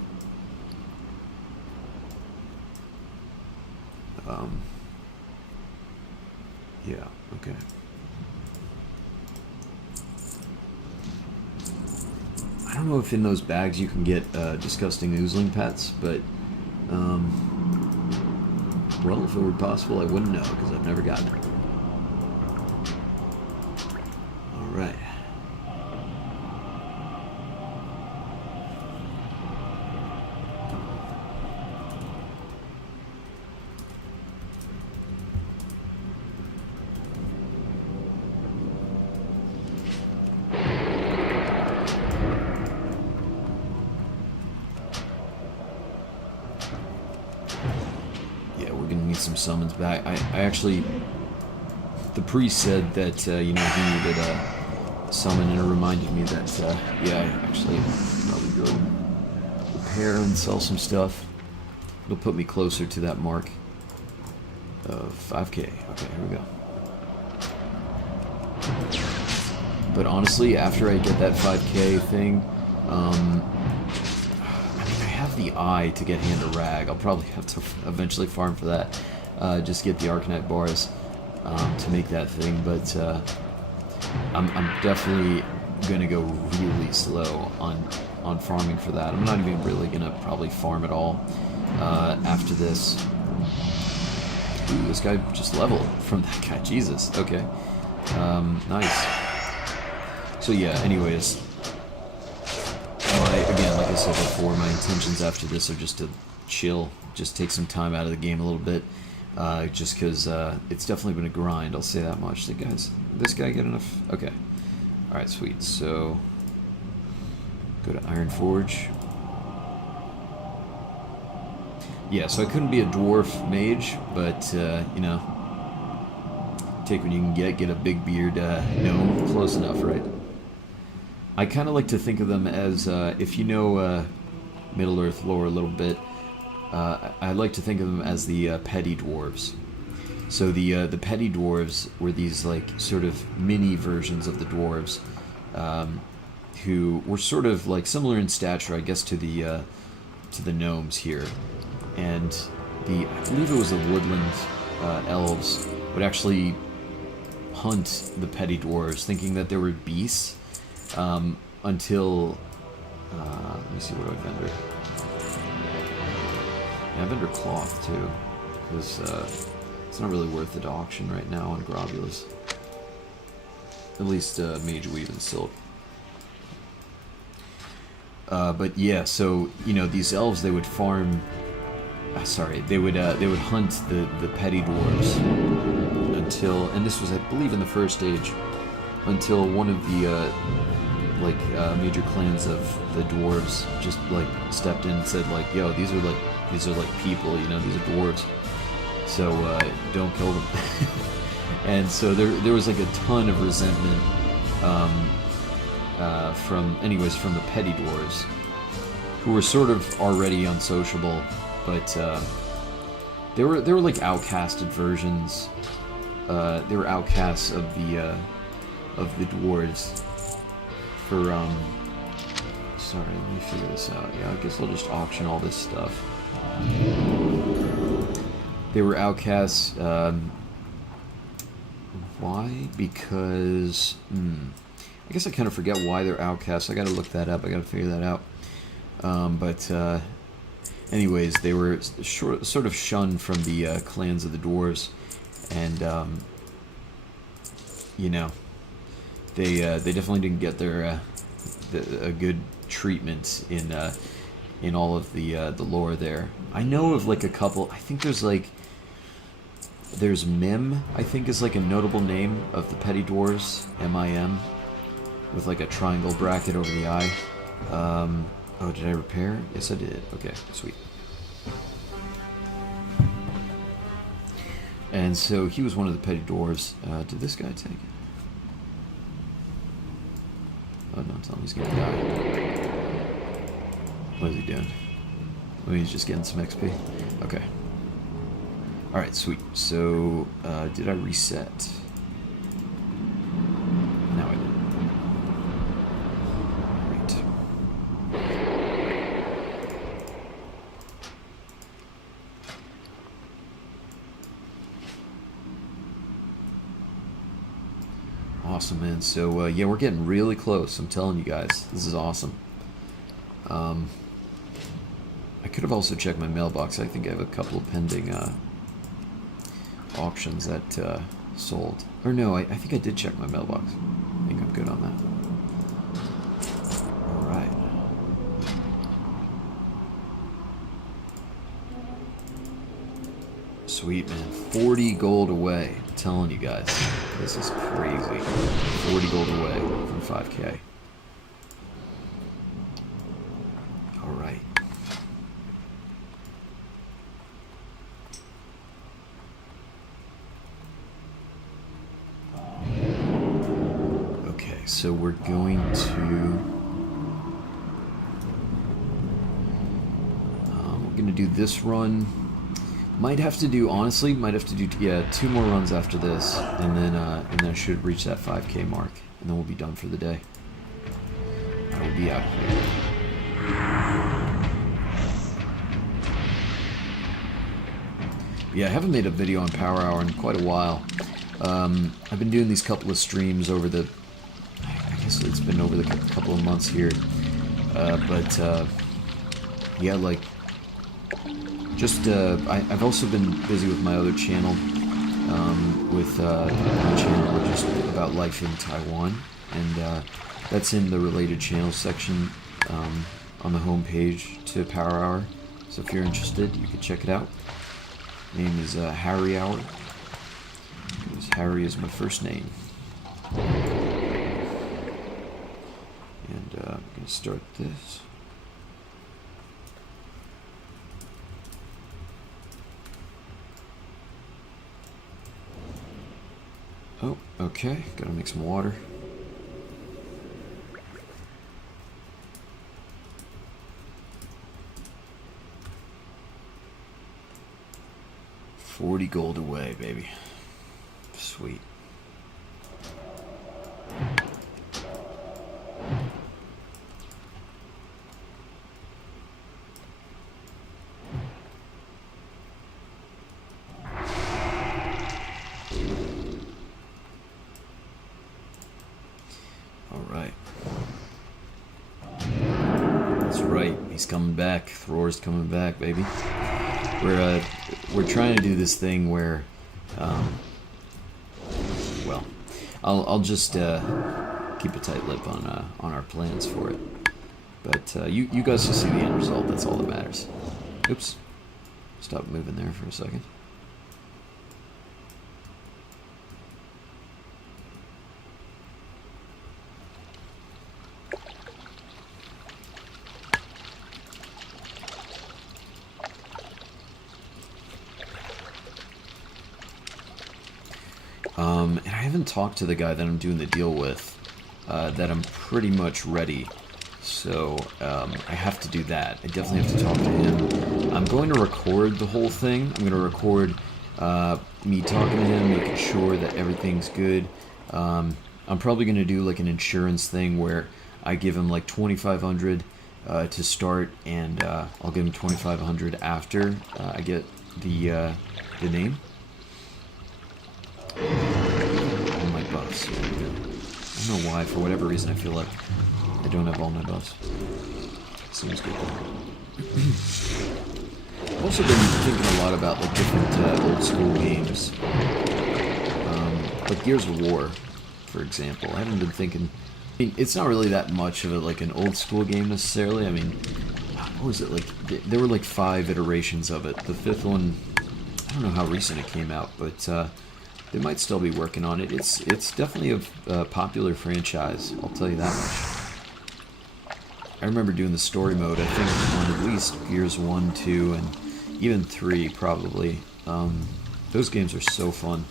Yeah, okay. I don't know if in those bags you can get disgusting oozling pets, but well, if it were possible, I wouldn't know because I've never gotten it. All right. Some summons back. I actually, the priest said that you know, he needed summon, and it reminded me that, yeah, I actually probably go repair and sell some stuff. It'll put me closer to that mark of 5K. Okay, here we go. But honestly, after I get that 5K thing, I mean, I have the eye to get Hand of Rag. I'll probably have to eventually farm for that. Just get the Arcanite bars to make that thing, but I'm definitely gonna go really slow on farming for that. I'm not even really gonna probably farm at all after this. Ooh, this guy just leveled from that guy. Jesus. Okay. Nice. So yeah, anyways, again, like I said before, my intentions after this are just to chill, just take some time out of the game a little bit, just because it's definitely been a grind, I'll say that much. This guy get enough? Okay. Alright, sweet. So, go to Iron Forge. Yeah, so I couldn't be a dwarf mage, but, you know, take what you can get a big beard gnome, close enough, right? I kind of like to think of them as, if you know Middle-earth lore a little bit, I like to think of them as the petty dwarves. So the petty dwarves were these, like, sort of mini versions of the dwarves, who were sort of, like, similar in stature, I guess, to the gnomes here. And I believe it was the woodland elves would actually hunt the petty dwarves, thinking that they were beasts, until, let me see, what do I vendor? Yeah, I vendor cloth, too, because it's not really worth it to auction right now on Grobulas. At least Mage Weave and Silk. But yeah, so, you know, these elves, they would farm... they would hunt the petty dwarves until, and this was, I believe, in the first stage, until one of the major clans of the dwarves just like stepped in and said, like, yo, these are like people, you know, these are dwarves, so don't kill them. And so there was like a ton of resentment from the petty dwarves, who were sort of already unsociable, but they were like outcasted versions. They were outcasts of the dwarves. For sorry, let me figure this out. Yeah, I guess I'll just auction all this stuff. They were outcasts. Why? Because I guess I kind of forget why they're outcasts. I got to look that up. I got to figure that out. But anyways, they were sort of shunned from the clans of the dwarves, and you know, they definitely didn't get a good treatment in all of the lore there. I know of like a couple. I think there's Mim, I think, is like a notable name of the petty dwarves, M-I-M, with like a triangle bracket over the eye. Oh, did I repair? Yes, I did. Okay, sweet. And so he was one of the petty dwarves. Did this guy take it? Oh, no, tell him he's gonna die. What is he doing? Oh, he's just getting some XP. Okay. Alright, sweet. So, did I reset? No, I didn't. Great. Awesome, man. So, yeah, we're getting really close. I'm telling you guys. This is awesome. I could have also checked my mailbox. I think I have a couple of pending auctions that sold. Or no, I think I did check my mailbox. I think I'm good on that. Alright. Sweet, man. 40 gold away. I'm telling you guys. This is crazy. 40 gold away from 5K. Alright. so we're going to... we're going to do this run. Might have to do, honestly, might have to do, yeah, 2 more runs after this, and then I should reach that 5K mark, and then we'll be done for the day. I will be out here. Yeah, I haven't made a video on Power Hour in quite a while. I've been doing these couple of streams over the, I guess it's been over the couple of months here, yeah, like, just, I've also been busy with my other channel, with my channel just about life in Taiwan, and that's in the related channels section on the home page to Power Hour, so if you're interested, you can check it out. Name is Harry Hour. Harry is my first name. And I'm going to start this. Oh, okay. Gotta make some water. $40 gold away, baby. Sweet. Alright. That's right. He's coming back. Thror's coming back, baby. We're trying to do this thing where, well, I'll just keep a tight lip on our plans for it. But you guys will see the end result. That's all that matters. Oops. Stop moving there for a second. And I haven't talked to the guy that I'm doing the deal with, that I'm pretty much ready, so I have to do that. I definitely have to talk to him. I'm going to record the whole thing. I'm going to record me talking to him, making sure that everything's good. I'm probably going to do like an insurance thing where I give him like $2,500 to start, and I'll give him $2,500 after I get the name. All my buffs. I don't know why, for whatever reason, I feel like I don't have all my buffs. Seems good though. I've also been thinking a lot about like different old school games. Like Gears of War, for example. I haven't been thinking... I mean, it's not really that much of a, like an old school game necessarily. I mean, what was it like? There were like 5 iterations of it. The 5th one, I don't know how recent it came out, but they might still be working on it. It's definitely a popular franchise, I'll tell you that much. I remember doing the story mode, I think, on at least Gears 1, 2, and even 3, probably. Those games are so fun.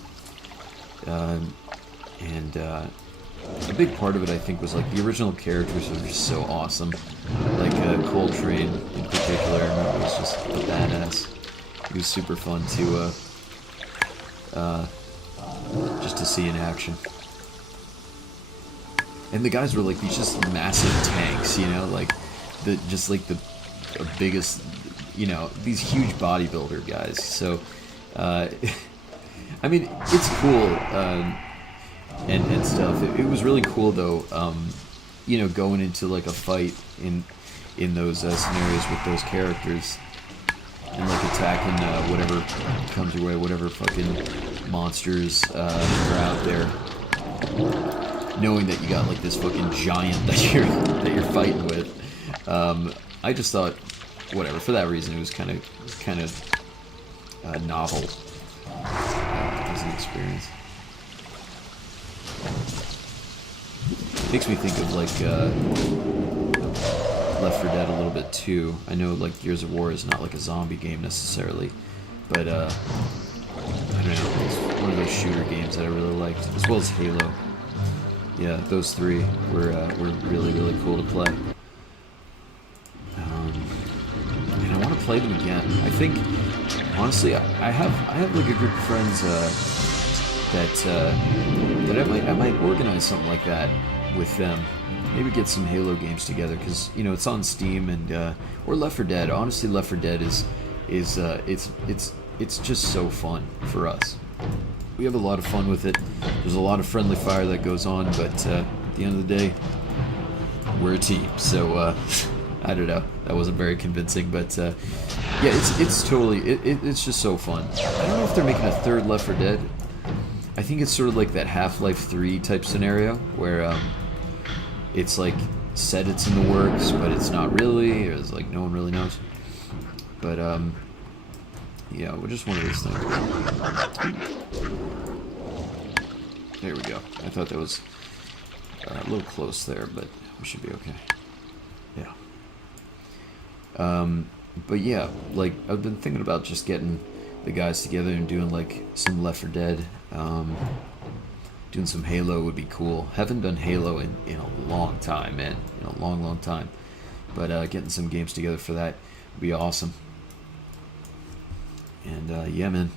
A big part of it, I think, was like the original characters were just so awesome. Like Coltrane, in particular, I remember was just a badass. He was super fun to just to see in action. And the guys were like these just massive tanks, you know, like the biggest, you know, these huge bodybuilder guys. So, I mean, it's cool and stuff. It was really cool though, you know, going into like a fight in those scenarios with those characters. And like attacking whatever comes your way, whatever fucking monsters are out there, knowing that you got like this fucking giant that you're fighting with. I just thought, whatever, for that reason, it was kind of novel as an experience. Makes me think of like Left 4 Dead a little bit too. I know like Gears of War is not like a zombie game necessarily, but I don't know, it's one of those shooter games that I really liked, as well as Halo. Yeah, those three were really, really cool to play. And I want to play them again. I think, honestly, I have like a group of friends that I might organize something like that with them. Maybe get some Halo games together because it's on Steam and or Left 4 Dead. Honestly, Left 4 Dead is it's just so fun for us. We have a lot of fun with it. There's a lot of friendly fire that goes on, but at the end of the day, we're a team. So I don't know. That wasn't very convincing, but yeah, it's totally it's just so fun. I don't know if they're making a third Left 4 Dead. I think it's sort of like that Half-Life 3 type scenario where it's like said it's in the works, but it's not really, or it's like no one really knows. But yeah, we're just one of those things. There we go. I thought that was a little close there, but we should be okay. Yeah. But yeah, like I've been thinking about just getting the guys together and doing like some Left 4 Dead. Doing some Halo would be cool. Haven't done Halo in a long time, man. In a long time. But getting some games together for that would be awesome. And yeah, man.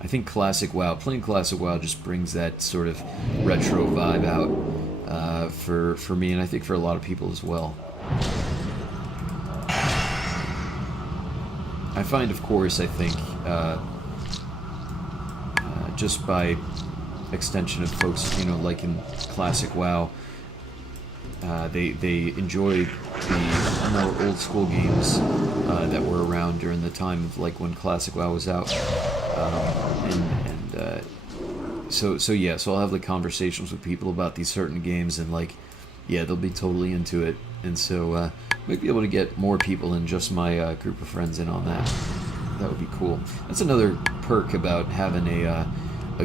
I think classic WoW, playing classic WoW just brings that sort of retro vibe out for me, and I think for a lot of people as well. I find, of course, I think just by extension of folks, like in classic WoW, they enjoy the more old school games that were around during the time of like when classic WoW was out, so yeah, so I'll have like conversations with people about these certain games, and like, yeah, they'll be totally into it, and so might be able to get more people than just my group of friends in on that. That would be cool. That's another perk about having a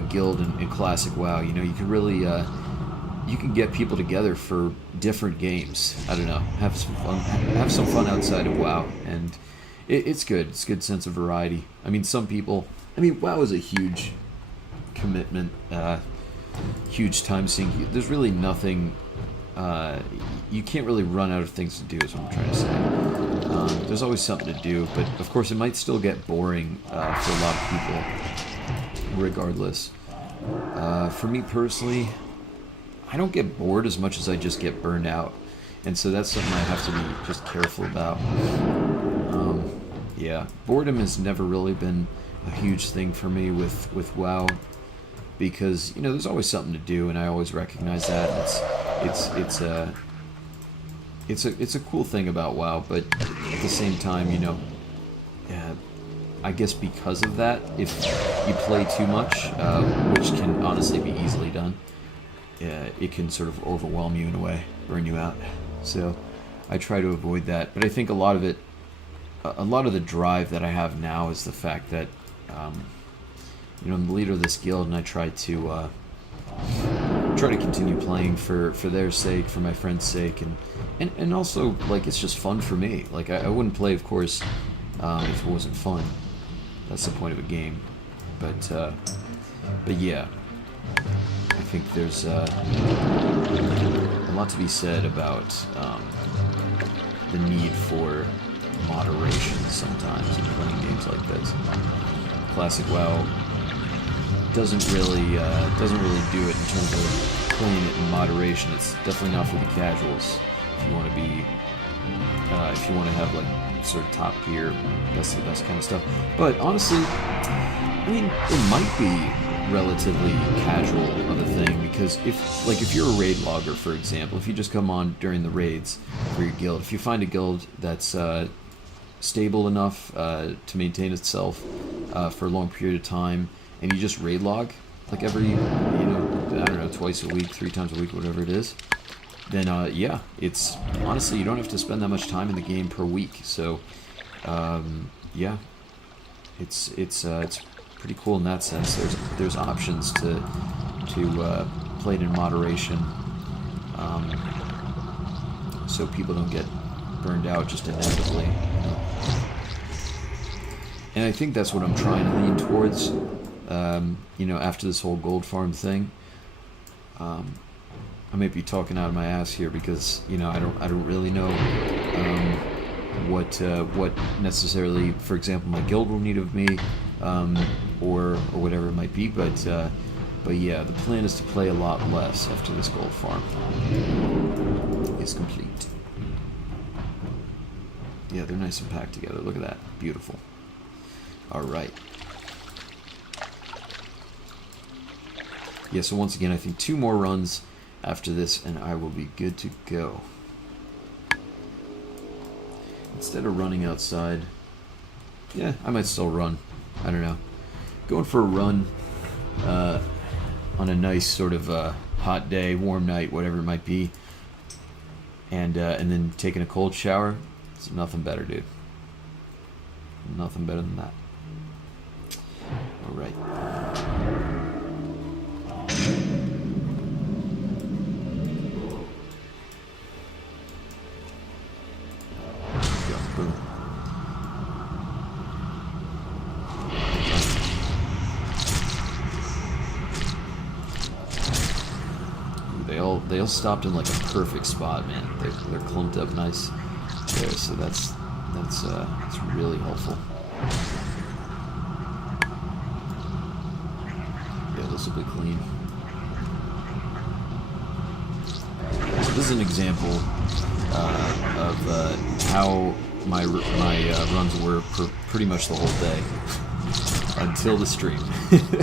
guild in classic WoW. You can really you can get people together for different games. I don't know, have some fun outside of WoW, and it's good. It's a good sense of variety. I mean, WoW is a huge commitment, huge time sink. There's really nothing. You can't really run out of things to do, is what I'm trying to say. There's always something to do, but of course it might still get boring for a lot of people, regardless. For me personally, I don't get bored as much as I just get burned out, and so that's something I have to be just careful about. Yeah, boredom has never really been a huge thing for me with WoW, because there's always something to do, and I always recognize that. It's a cool thing about WoW, but at the same time, I guess because of that, if you play too much, which can honestly be easily done, it can sort of overwhelm you in a way, burn you out. So I try to avoid that, but I think a lot of the drive that I have now is the fact that I'm the leader of this guild, and I try to continue playing for their sake, for my friends' sake, and also like it's just fun for me. Like I wouldn't play, of course, if it wasn't fun. That's the point of a game. But yeah, I think there's a lot to be said about the need for moderation sometimes in playing games like this. Classic WoW doesn't really do it in terms of playing it in moderation. It's definitely not for the casuals. If you want to have like sort of top gear, that's the best kind of stuff. But honestly, I mean, it might be relatively casual of a thing, because if you're a raid logger, for example, if you just come on during the raids for your guild, if you find a guild that's stable enough to maintain itself for a long period of time, and you just raid log like every I don't know, twice a week, 3 times a week, whatever it is, then yeah, it's honestly, you don't have to spend that much time in the game per week. So yeah, it's pretty cool in that sense. There's options to play it in moderation, so people don't get burned out just inevitably. And I think that's what I'm trying to lean towards. After this whole gold farm thing, I might be talking out of my ass here because I don't really know what necessarily, for example, my guild will need of me, or whatever it might be. But yeah, the plan is to play a lot less after this gold farm is complete. Yeah, they're nice and packed together. Look at that, beautiful. All right. Yeah, so once again, I think 2 more runs after this, and I will be good to go. Instead of running outside, yeah, I might still run. I don't know. Going for a run on a nice sort of hot day, warm night, whatever it might be, and then taking a cold shower. It's nothing better, dude. Nothing better than that. All right. Boom. They all stopped in like a perfect spot, man. They're clumped up nice there, so that's really helpful. Yeah, this will be clean. So this is an example of how my runs were pretty much the whole day until the stream.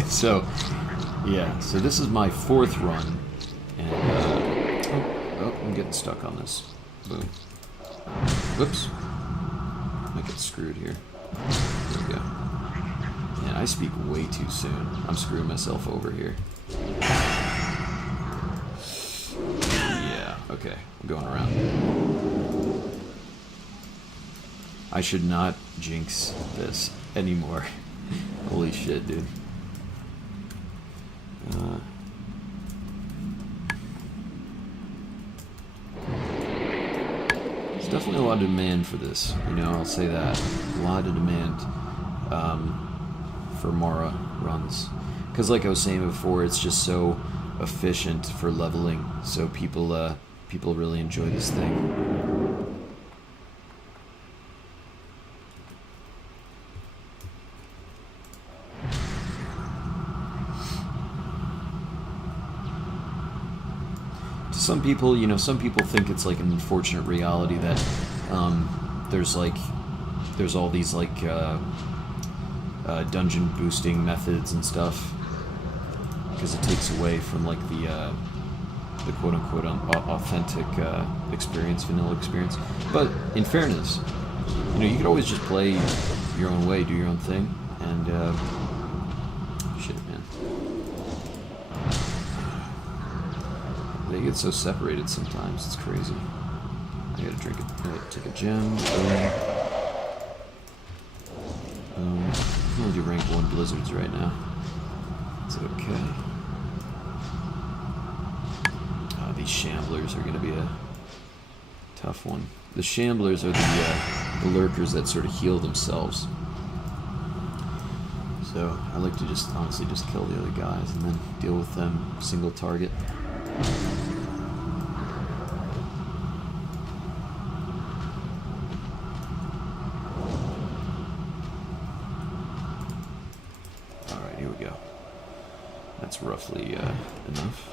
So yeah, so this is my 4th run, and oh, I'm getting stuck on this. Boom. Whoops. Might get screwed here. There we go. Man, I speak way too soon. I'm screwing myself over here. Yeah, okay. I'm going around. I should not jinx this anymore. Holy shit, dude. Definitely a lot of demand for this, I'll say that. A lot of demand for Mara runs. Because like I was saying before, it's just so efficient for leveling, so people really enjoy this thing. Some people, some people think it's like an unfortunate reality that there's all these dungeon boosting methods and stuff, because it takes away from like the quote unquote authentic experience, vanilla experience. But in fairness, you could always just play your own way, do your own thing, and shit, man. They get so separated sometimes, it's crazy. I gotta take a gem. I'm gonna do rank 1 blizzards right now. It's okay. These shamblers are gonna be a tough one. The shamblers are the lurkers that sort of heal themselves. So I like to honestly just kill the other guys and then deal with them single target. Alright, here we go. That's roughly enough.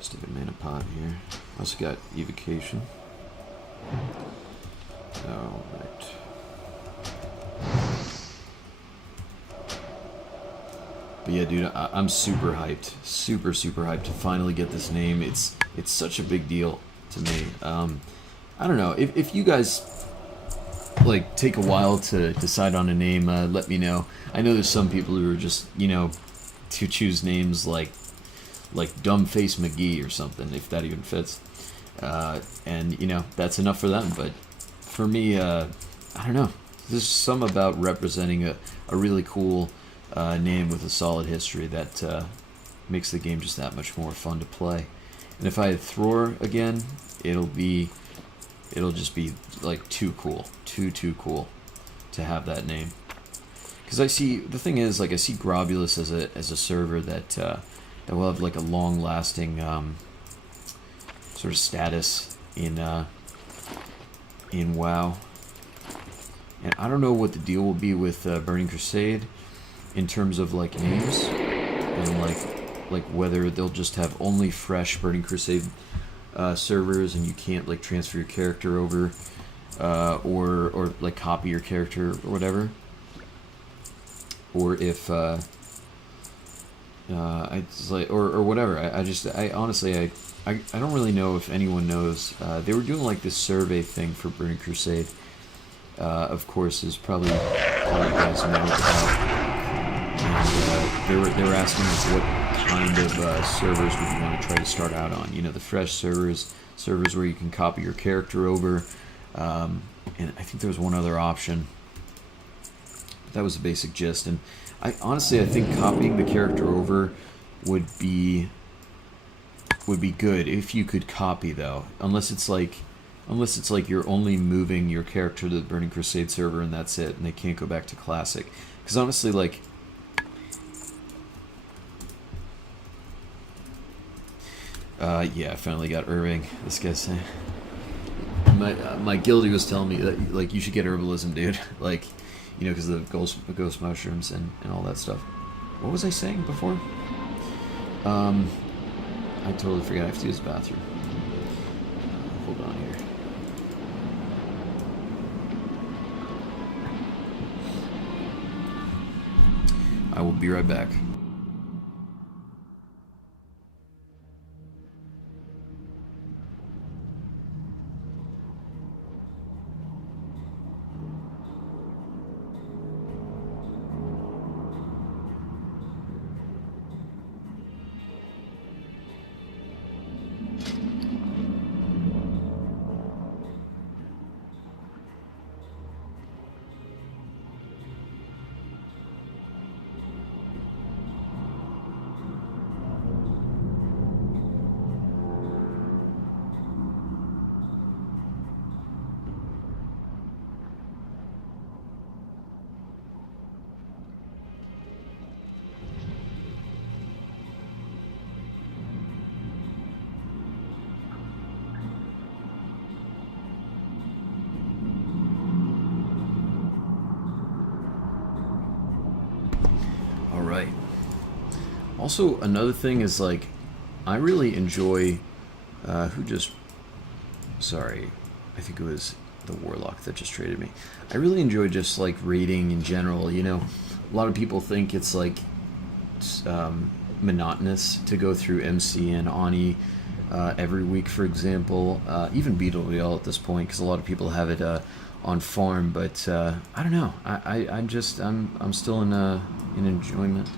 Stick a mana pot here. Also got evocation. Alright. But yeah, dude, I'm super hyped. Super hyped to finally get this name. It's such a big deal to me. I don't know. If you guys like take a while to decide on a name, let me know. I know there's some people who are just, to choose names like Dumbface McGee or something, if that even fits. And that's enough for them. But for me, I don't know. There's some about representing a really cool name with a solid history that makes the game just that much more fun to play. And if I had Thror again, it'll just be like too cool, too cool to have that name. Because the thing is, like, I see Grobulus as a server that will have like a long-lasting sort of status in WoW. And I don't know what the deal will be with Burning Crusade in terms of like names, and like whether they'll just have only fresh Burning Crusade servers and you can't like transfer your character over or like copy your character or whatever, or if it's like or whatever. I honestly I don't really know if anyone knows. They were doing like this survey thing for Burning Crusade. Of course, is probably you guys know about. And they were asking us what kind of servers would you want to try to start out on. You know, the fresh servers where you can copy your character over, and I think there was one other option. That was the basic gist. And I think copying the character over would be good if you could copy, though, unless it's like you're only moving your character to the Burning Crusade server and that's it, and they can't go back to Classic. Because honestly, like, yeah, I finally got Irving. This guy's saying my guildie was telling me that, like, you should get herbalism, dude. Like, you know, because of the ghost mushrooms and all that stuff. What was I saying before? I totally forgot. I have to use the bathroom. Hold on here. I will be right back. Also, another thing is, like, I really enjoy, sorry, I think it was the Warlock that just traded me. I really enjoy just, like, raiding in general, you know. A lot of people think it's, like, monotonous to go through MC and Ani every week, for example. Even Beetle Real at this point, because a lot of people have it on farm, but I don't know. I'm still in enjoyment.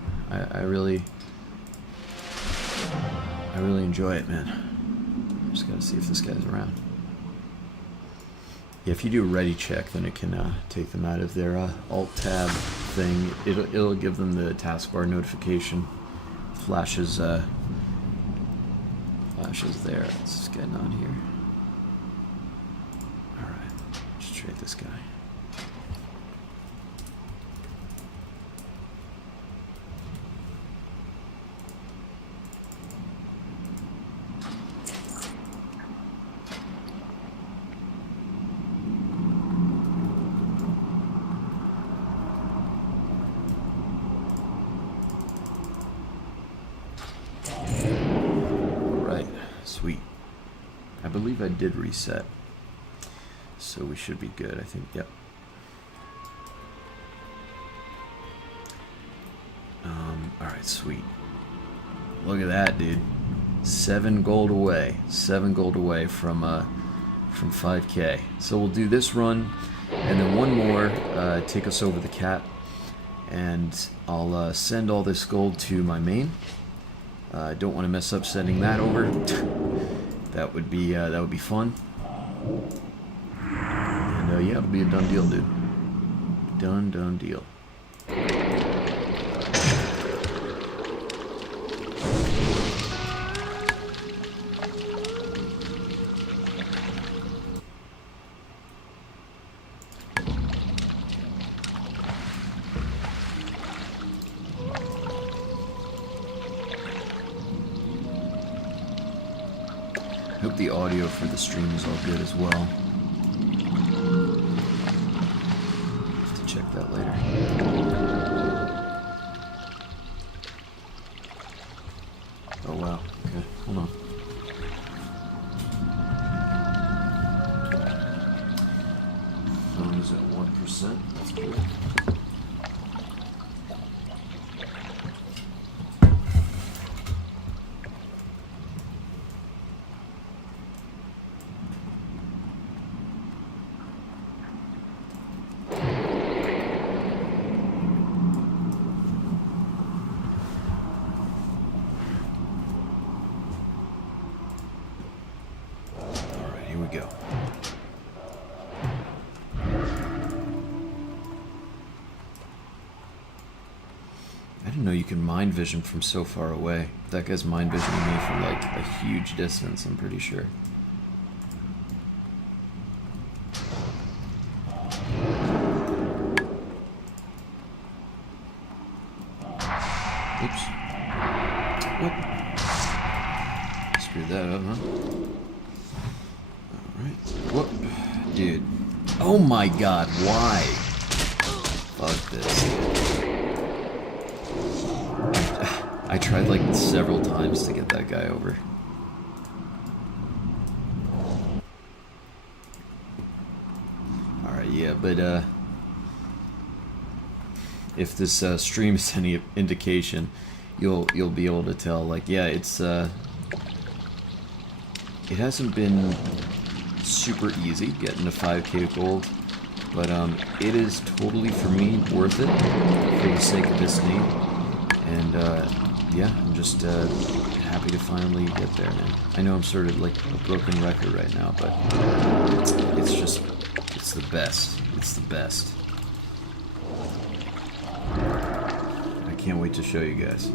I really enjoy it, man. Just gotta see if this guy's around. Yeah, if you do a ready check, then it can take them out of their alt tab thing. It'll give them the taskbar notification. Flashes there. Let's just get on here. All right, let's trade this guy. Sweet. I believe I did reset, so we should be good, I think. Yep. Alright, sweet. Look at that, dude. 7 gold away. 7 gold away from 5K. So we'll do this run, and then one more, take us over the cat, and I'll send all this gold to my main. I don't want to mess up sending that over. That would be fun. And yeah, it'll be a done deal, dude. Done deal. that the audio for the stream is all good as well. Have to check that later. Oh wow, okay, hold on. Phone is at 1%, that's good. You can mind vision from so far away. That guy's mind visioning me from like a huge distance, I'm pretty sure. Oops. What? Screwed that up, huh? Alright. Whoop. Dude. Oh my god, why? Fuck this. I tried like several times to get that guy over. Alright, yeah, but if this stream is any indication, you'll be able to tell, like, yeah, it's it hasn't been super easy getting to 5k gold, but it is totally, for me, worth it for the sake of this name. And yeah, I'm just happy to finally get there, man. I know I'm sort of like a broken record right now, but it's just, it's the best. It's the best. I can't wait to show you guys.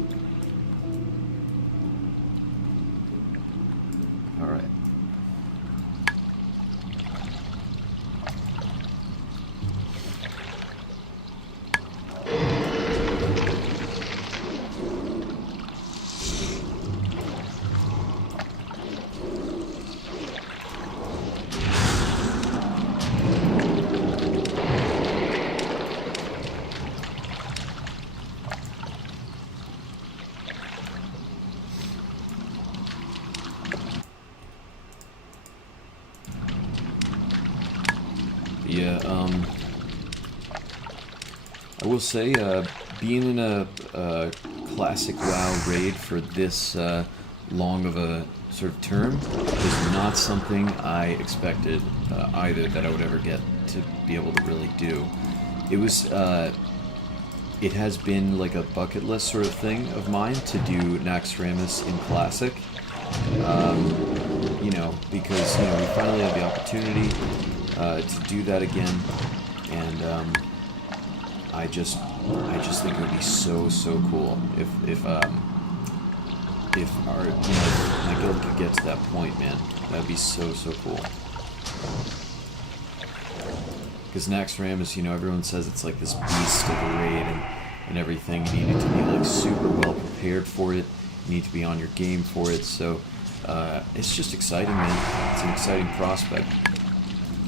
Alright. I will say, being in a classic WoW raid for this long of a sort of term is not something I expected either that I would ever get to be able to really do. It was, it has been like a bucket list sort of thing of mine to do Naxxramas in Classic. You know, because, you know, we finally had the opportunity to do that again, and I just think it would be so cool if our, you know, my guild could get to that point, man. That'd be so cool. Because Naxxramas, you know, everyone says it's like this beast of a raid and everything. You need to be like super well prepared for it. You need to be on your game for it. So it's just exciting, man. It's an exciting prospect.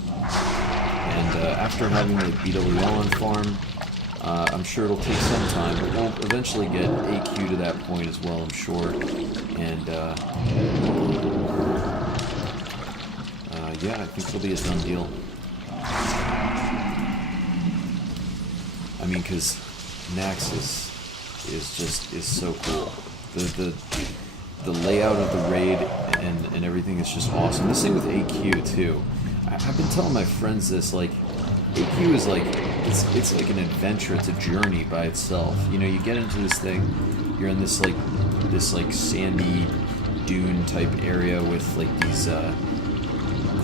And after having the BWL on farm, I'm sure it'll take some time, but we'll eventually get AQ to that point as well, I'm sure. And yeah, I think it'll be a done deal. I mean, because Nax is so cool. The layout of the raid and everything is just awesome. The same with AQ too. I've been telling my friends this, like, AQ is like, it's like an adventure, it's a journey by itself. You know, you get into this thing, you're in this like sandy dune type area with like these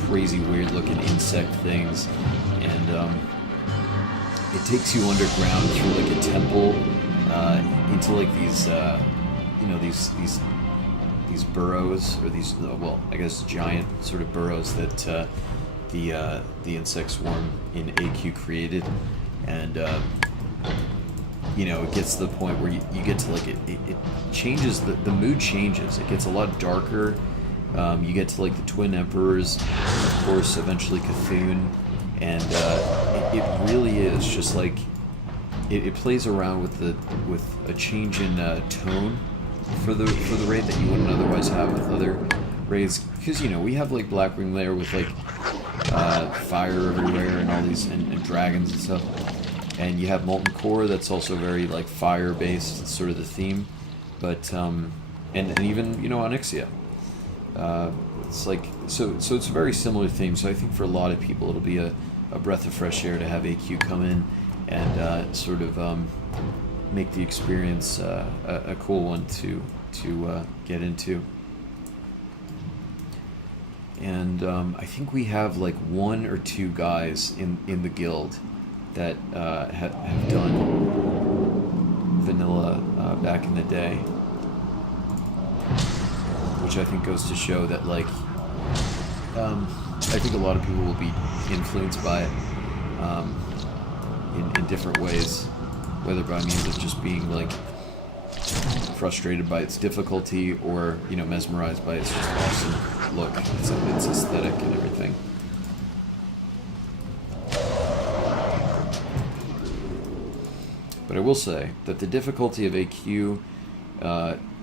crazy weird looking insect things, and it takes you underground through like a temple into like these you know, these burrows, or these, well, I guess giant sort of burrows that the insect swarm in AQ created, and you know, it gets to the point where you get to like it changes, the mood changes. It gets a lot darker, You get to like the Twin Emperors, of course, eventually Cthulhu, and it really is just like it plays around with a change in tone for the raid that you wouldn't otherwise have with other raids, because you know we have like Blackwing Lair with like fire everywhere and all these and dragons and stuff, and you have Molten Core that's also very like fire based. It's sort of the theme, but and even you know Onyxia. It's like so it's a very similar theme. So I think for a lot of people it'll be a breath of fresh air to have AQ come in and sort of make the experience a cool one to get into. And I think we have like 1 or 2 guys in the guild that have done vanilla back in the day, which I think goes to show that like I think a lot of people will be influenced by it in different ways, whether by means of just being like frustrated by its difficulty or you know mesmerized by its just awesome look, its aesthetic and everything. But I will say that the difficulty of AQ,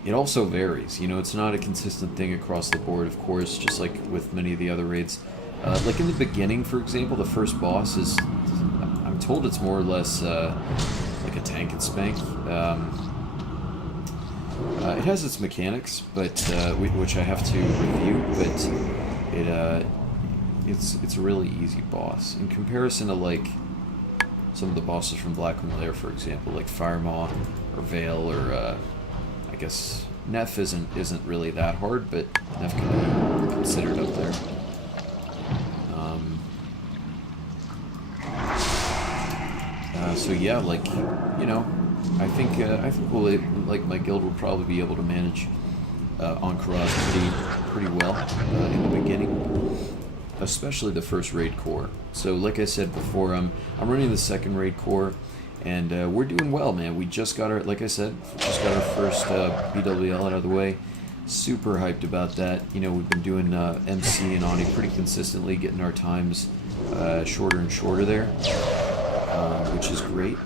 it also varies. You know, it's not a consistent thing across the board, of course, just like with many of the other raids. Like in the beginning, for example, the first boss is, I'm told it's more or less like a tank and spank. It has its mechanics, but which I have to review, but it's a really easy boss in comparison to like some of the bosses from Blackwing Lair, for example, like Firemaw or Vale or I guess Neff isn't really that hard, but Neff can be considered up there. So yeah, like you know, I think we'll like my guild will probably be able to manage Ank'Haraz pretty well in the beginning, especially the first raid core. So like I said before, I'm running the second raid core, and we're doing well, man. We just got our, like I said, just got our first BWL out of the way. Super hyped about that. You know, we've been doing MC and Ani pretty consistently, getting our times shorter and shorter there, which is great.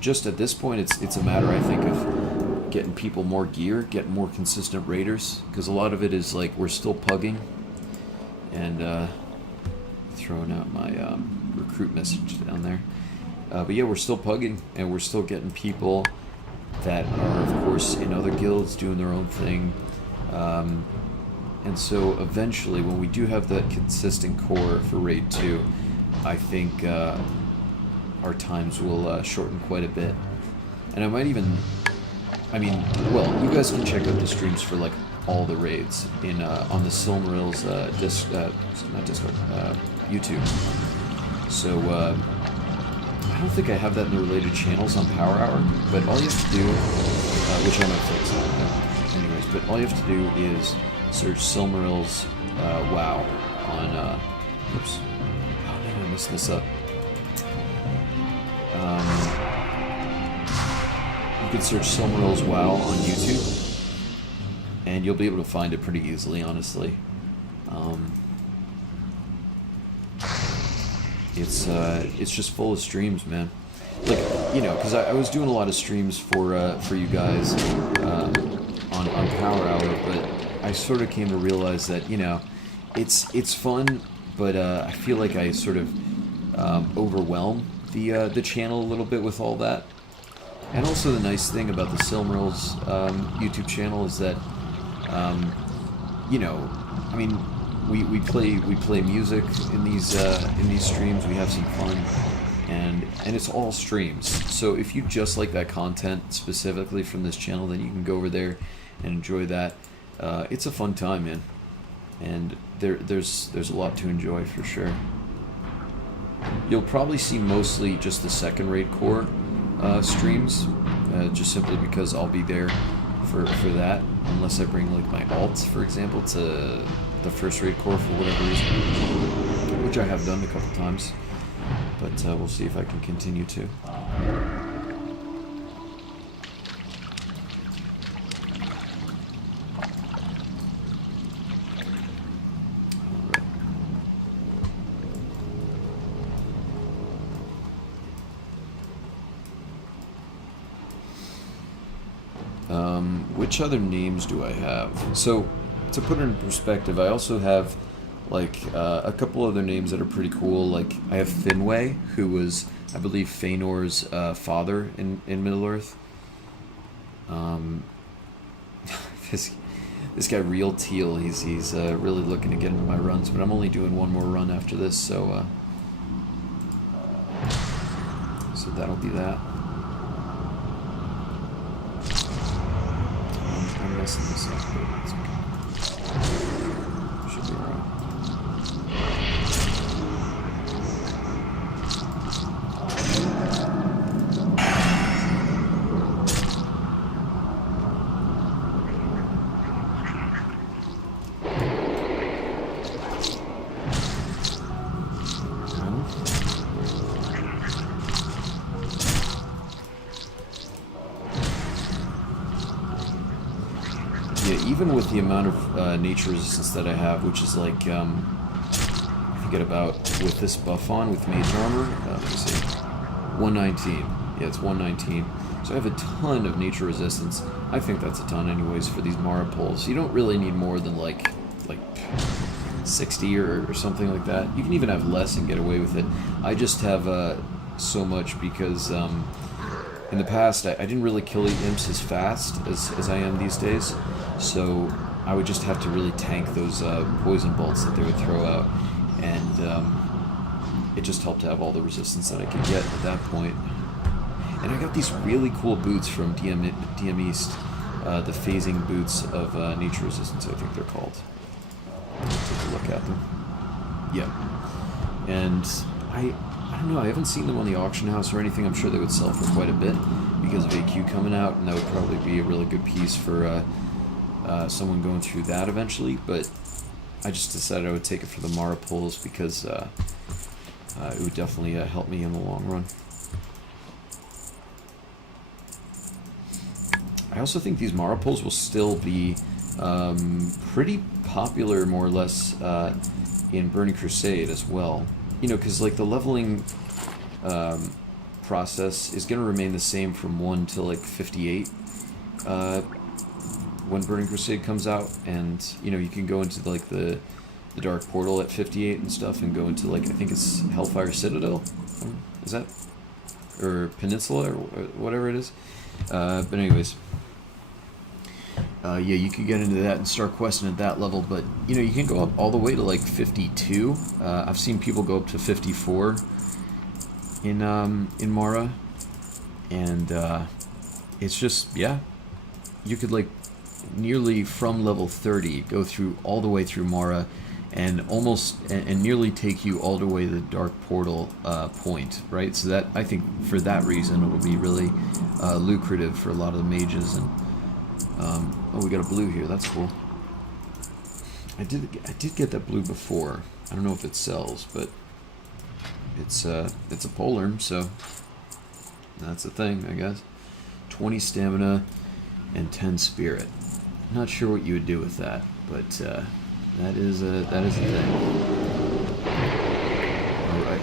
Just at this point, it's a matter, I think, of getting people more gear, getting more consistent raiders, because a lot of it is like we're still pugging, and throwing out my recruit message down there. But yeah, we're still pugging, and we're still getting people that are, of course, in other guilds doing their own thing. And so eventually, when we do have that consistent core for Raid 2, I think our times will shorten quite a bit. And I might even, I mean, well, you guys can check out the streams for like all the raids in on the Silmarils not Discord, YouTube. So I don't think I have that in the related channels on Power Hour, but all you have to do, which I might fix anyways, but all you have to do is search Silmarils WoW on, oops, oh man, I messed this up. You can search Silmarils WoW on YouTube, and you'll be able to find it pretty easily, honestly. It's just full of streams, man. Like, you know, because I was doing a lot of streams for you guys on Power Hour, but I sort of came to realize that, you know, it's fun, but I feel like I sort of overwhelm the channel a little bit with all that. And also the nice thing about the Silmarils YouTube channel is that, you know, I mean, we play music in these streams. We have some fun, and it's all streams. So if you just like that content specifically from this channel, then you can go over there and enjoy that. It's a fun time, man, and there's a lot to enjoy for sure. You'll probably see mostly just the second raid core streams, just simply because I'll be there for that, unless I bring like my alts, for example, to the first raid core for whatever reason, which I have done a couple times, but we'll see if I can continue to. Which other names do I have? So, to put it in perspective, I also have like a couple other names that are pretty cool. Like I have Finwë, who was, I believe, Feanor's father in Middle Earth. This guy Real Teal, he's really looking to get into my runs, but I'm only doing one more run after this, so that'll be that. I'm messing this up, but it's okay. Should be alright. Even with the amount of nature resistance that I have, which is like, I forget about, with this buff on, with mage armor, let me see, 119, yeah, it's 119, so I have a ton of nature resistance. I think that's a ton anyways for these Mara poles. You don't really need more than like 60 or something like that. You can even have less and get away with it. I just have so much because in the past I didn't really kill imps as fast as I am these days, so I would just have to really tank those poison bolts that they would throw out, and it just helped to have all the resistance that I could get at that point. And I got these really cool boots from DM East, the phasing boots of nature resistance, I think they're called. Take a look at them. Yeah. And I don't know, I haven't seen them on the auction house or anything. I'm sure they would sell for quite a bit because of AQ coming out, and that would probably be a really good piece for someone going through that eventually. But I just decided I would take it for the Mara pulls because it would definitely help me in the long run. I also think these Mara pulls will still be pretty popular, more or less, in Burning Crusade as well. You know, because like the leveling process is going to remain the same from 1 to like 58 when Burning Crusade comes out, and you know, you can go into like the Dark Portal at 58 and stuff, and go into like, I think it's Hellfire Citadel, is that, or Peninsula, or whatever it is. But anyways, yeah, you could get into that and start questing at that level, but you know, you can go up all the way to like 52. I've seen people go up to 54 in Mara, and it's just, yeah, you could like nearly from level 30 go through all the way through Mara, and almost and nearly take you all the way to the Dark Portal point, right? So that, I think for that reason, it'll be really lucrative for a lot of the mages. And oh, we got a blue here. That's cool. I did get that blue before. I don't know if it sells, but it's a polearm, so that's the thing, I guess. 20 stamina and 10 spirit. Not sure what you would do with that, but that is a thing. All right.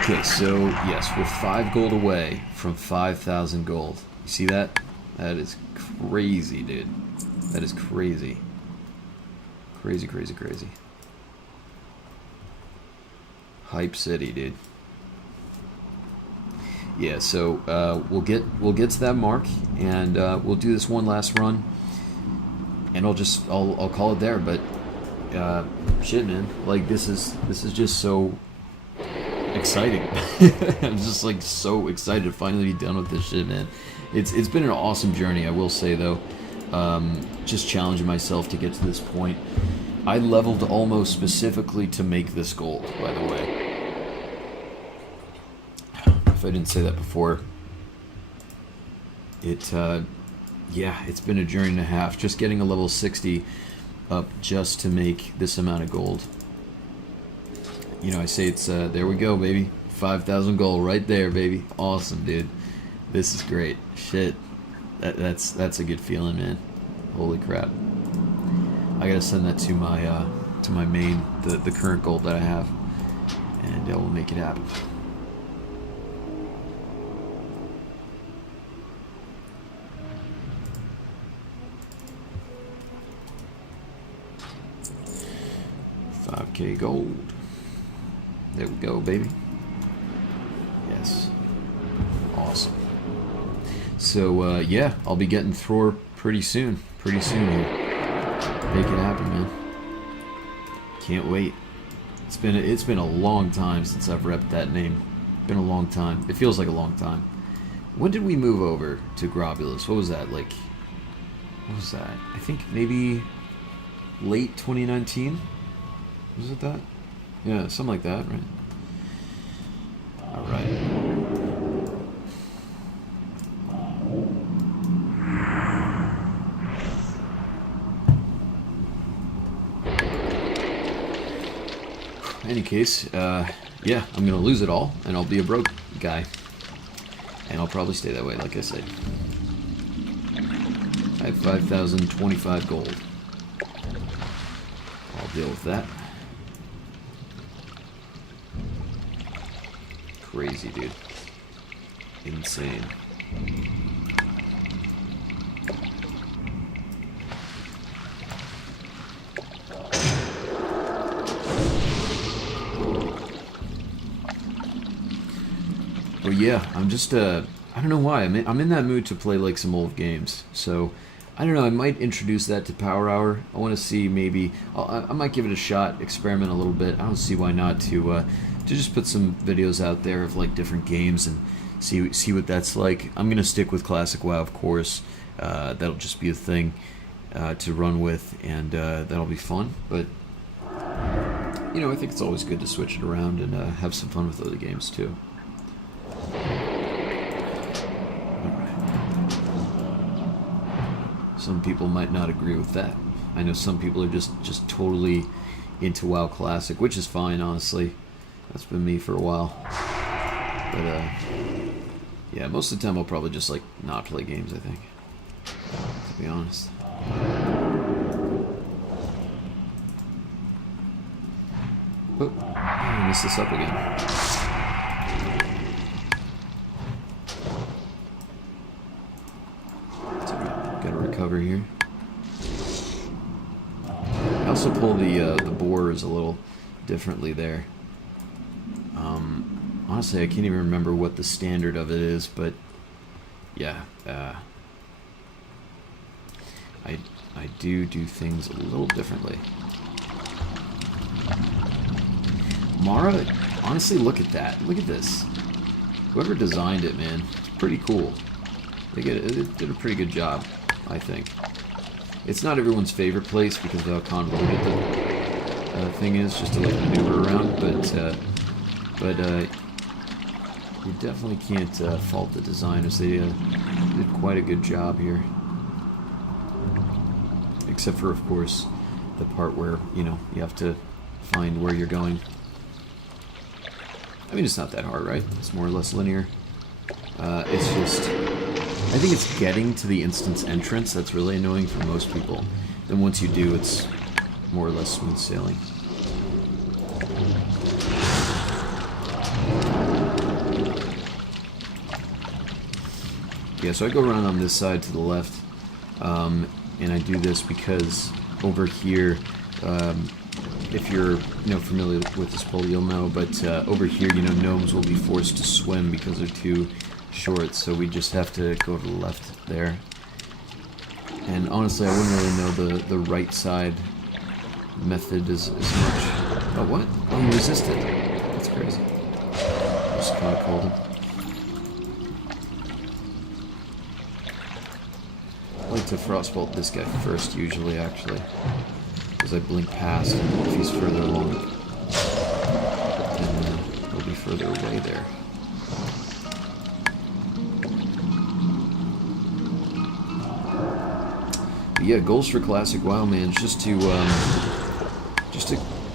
Okay, so yes, we're 5 gold away from 5,000 gold. You see that? That is crazy, dude. That is crazy. Crazy, crazy, crazy. Hype city, dude. Yeah, so we'll get to that mark, and we'll do this one last run, and I'll call it there. But shit, man, like this is just so exciting. I'm just like so excited to finally be done with this shit, man. It's been an awesome journey, I will say though. Just challenging myself to get to this point. I leveled almost specifically to make this gold, by the way. If I didn't say that before, yeah, it's been a journey and a half, just getting a level 60 up just to make this amount of gold. You know, I say it's, there we go, baby. 5,000 gold right there, baby. Awesome, dude. This is great. Shit. That's a good feeling, man. Holy crap. I gotta send that to my main, the current gold that I have, and we'll make it happen. 5K gold. There we go, baby. Yes. Awesome. So, yeah, I'll be getting Thor pretty soon. Pretty soon here. Make it happen, man. Can't wait. It's been a long time since I've repped that name. Been a long time. It feels like a long time. When did we move over to Grobulus? What was that? Like, what was that? I think maybe late 2019? Was it that? Yeah, something like that, right? Alright. Any case, yeah, I'm gonna lose it all, and I'll be a broke guy. And I'll probably stay that way, like I said. I have 5,025 gold. I'll deal with that. Crazy, dude. Insane. But yeah, I'm just, I don't know why. I'm in that mood to play like some old games. So, I don't know, I might introduce that to Power Hour. I want to see maybe, I might give it a shot, experiment a little bit. I don't see why not to just put some videos out there of like different games and see what that's like. I'm going to stick with Classic WoW, of course. That'll just be a thing to run with, and that'll be fun. But, you know, I think it's always good to switch it around and have some fun with other games too. Some people might not agree with that. I know some people are just totally into WoW Classic, which is fine, honestly. That's been me for a while. But, yeah, most of the time I'll probably just, like, not play games, I think. To be honest. Oh, I messed this up again. Cover here. I also pull the borers a little differently there. Honestly, I can't even remember what the standard of it is, but yeah, I do things a little differently. Mara, honestly, look at that. Look at this. Whoever designed it, man, it's pretty cool. They did a pretty good job, I think. It's not everyone's favorite place because of how convoluted the thing is, just to like maneuver around, but you definitely can't fault the designers. They did quite a good job here. Except for, of course, the part where, you know, you have to find where you're going. I mean, it's not that hard, right? It's more or less linear. It's just, I think it's getting to the instance entrance that's really annoying for most people. Then once you do, it's more or less smooth sailing. Yeah, so I go around on this side to the left, and I do this because over here, if you're familiar with this poll, you'll know, but over here, gnomes will be forced to swim because they're too short, so we just have to go to the left there. And honestly, I wouldn't really know the right side method as much. Oh, what? Oh, he resisted. That's crazy. Just kind of called him. I like to frostbolt this guy first, usually, actually. Because I blink past if he's further along. Then he'll be further away there. But yeah, goals for Classic WoW, man, just to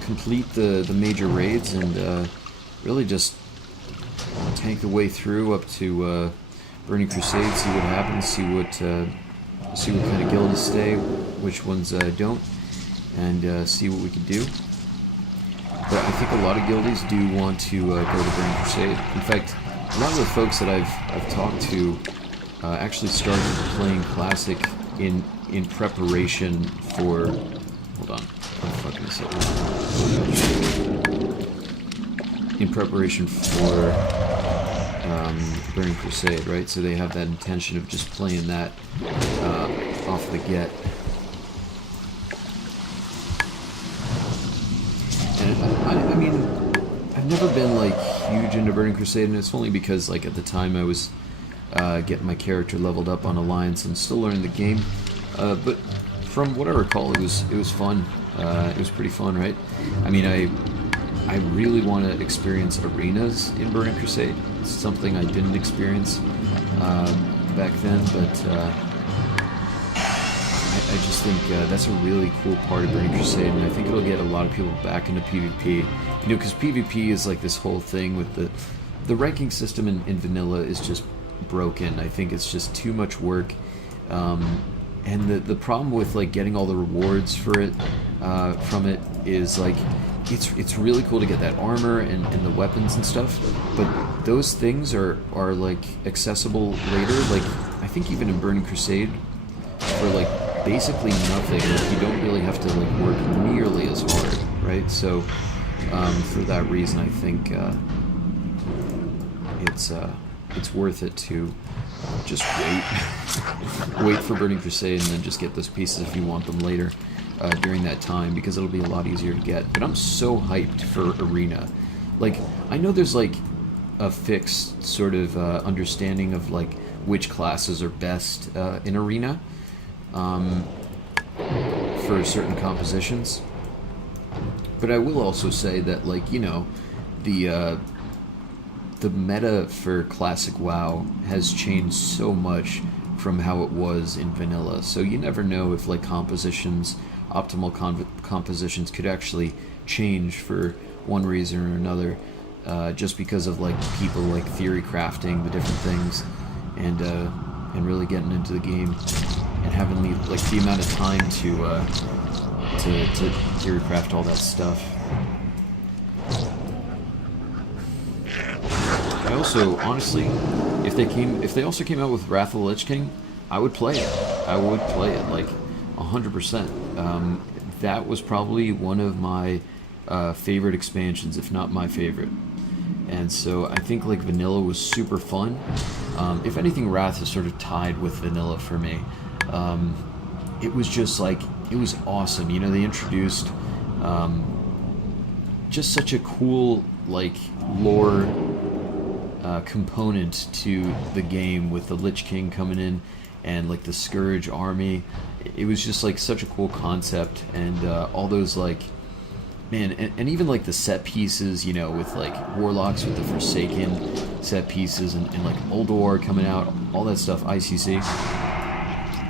complete the major raids and really just tank the way through up to Burning Crusade, see what happens, see what kind of guilds stay, which ones don't, and see what we can do. But I think a lot of guildies do want to go to Burning Crusade. In fact, a lot of the folks that I've talked to actually started playing Classic in preparation for. Hold on, I'm fucking this up. in preparation for Burning Crusade, right? So they have that intention of just playing that off the get. And I mean, I've never been like huge into Burning Crusade, and it's only because like at the time I was getting my character leveled up on Alliance and still learning the game. But from what I recall, it was fun. It was pretty fun, right? I mean, I really want to experience arenas in Burning Crusade. It's something I didn't experience back then, but I just think that's a really cool part of Burning Crusade, and I think it'll get a lot of people back into PvP. You know, because PvP is like this whole thing with the ranking system in vanilla is just broken. I think it's just too much work, and the problem with like getting all the rewards for it from it is like it's really cool to get that armor and the weapons and stuff, but those things are like accessible later. Like I think even in Burning Crusade for like basically nothing. Like, you don't really have to like work nearly as hard, right? So for that reason, I think it's worth it to just wait for Burning Crusade and then just get those pieces if you want them later during that time, because it'll be a lot easier to get. But I'm so hyped for Arena. Like, I know there's like a fixed sort of understanding of like which classes are best in Arena for certain compositions, but I will also say that, like, you know, the meta for classic WoW has changed so much from how it was in vanilla, so you never know if like optimal compositions could actually change for one reason or another, just because of like people like theory crafting the different things and really getting into the game and having the amount of time to theory craft all that stuff. I also, honestly, if they also came out with Wrath of the Lich King, I would play it. I would play it like 100%. That was probably one of my favorite expansions, if not my favorite. And so I think like vanilla was super fun. If anything, Wrath is sort of tied with vanilla for me. It was just like, it was awesome. You know, they introduced just such a cool like lore component to the game with the Lich King coming in and like the Scourge army. It was just like such a cool concept, and all those like, man, and even like the set pieces, you know, with like Warlocks with the Forsaken set pieces and like Uldor coming out, all that stuff, ICC.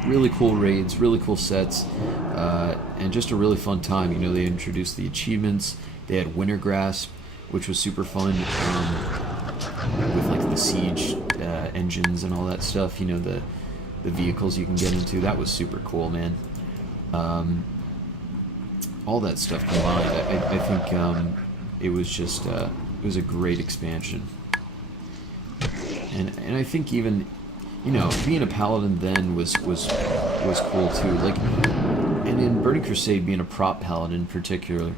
Really cool raids, really cool sets, and just a really fun time. You know, they introduced the achievements, they had Winter Grasp, which was super fun, with like the siege engines and all that stuff, you know, the vehicles you can get into. That was super cool, man. All that stuff combined, I think it was just it was a great expansion, and I think even, you know, being a paladin then was cool too. Like, and in Burning Crusade, being a prop paladin in particular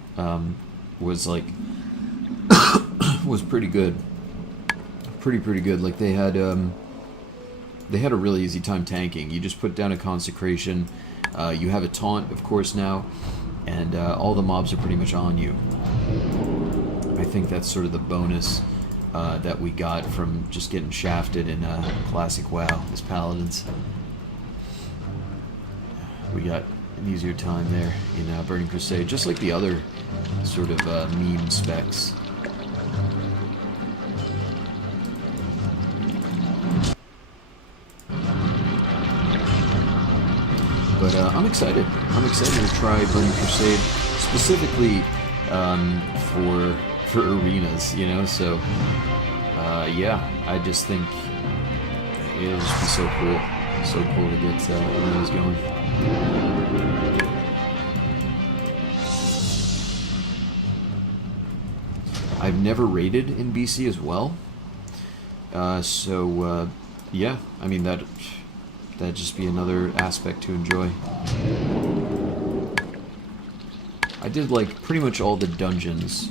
was like was pretty good, pretty good. Like they had a really easy time tanking. You just put down a consecration. You have a taunt, of course, now, and all the mobs are pretty much on you. I think that's sort of the bonus that we got from just getting shafted in classic WoW as paladins. We got an easier time there in Burning Crusade, just like the other sort of meme specs. But I'm excited. I'm excited to try Burning Crusade, specifically for arenas, you know. So yeah, I just think it'll just be so cool to get arenas going. I've never raided in BC as well, so yeah, I mean that'd just be another aspect to enjoy. I did like pretty much all the dungeons,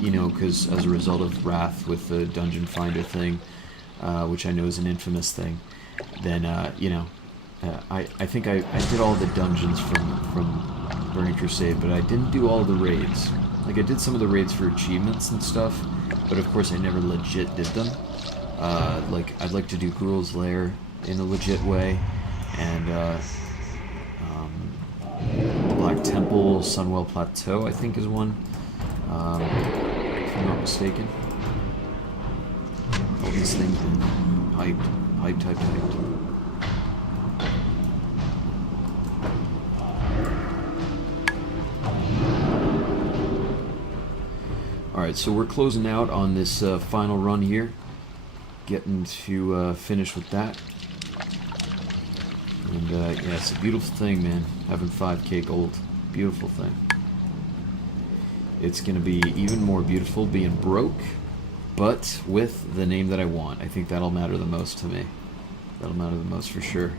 you know, because as a result of Wrath with the dungeon finder thing, which I know is an infamous thing, then, you know, I think I did all the dungeons from Burning Crusade, but I didn't do all the raids. Like, I did some of the raids for achievements and stuff, but of course I never legit did them. Like, I'd like to do Gruul's Lair in a legit way, and, Black Temple, Sunwell Plateau, I think is one, if I'm not mistaken. All these things been hyped. Alright, so we're closing out on this final run here. Getting to finish with that. And yeah, it's a beautiful thing, man. Having 5k gold. Beautiful thing. It's going to be even more beautiful being broke, but with the name that I want. I think that'll matter the most to me. That'll matter the most for sure.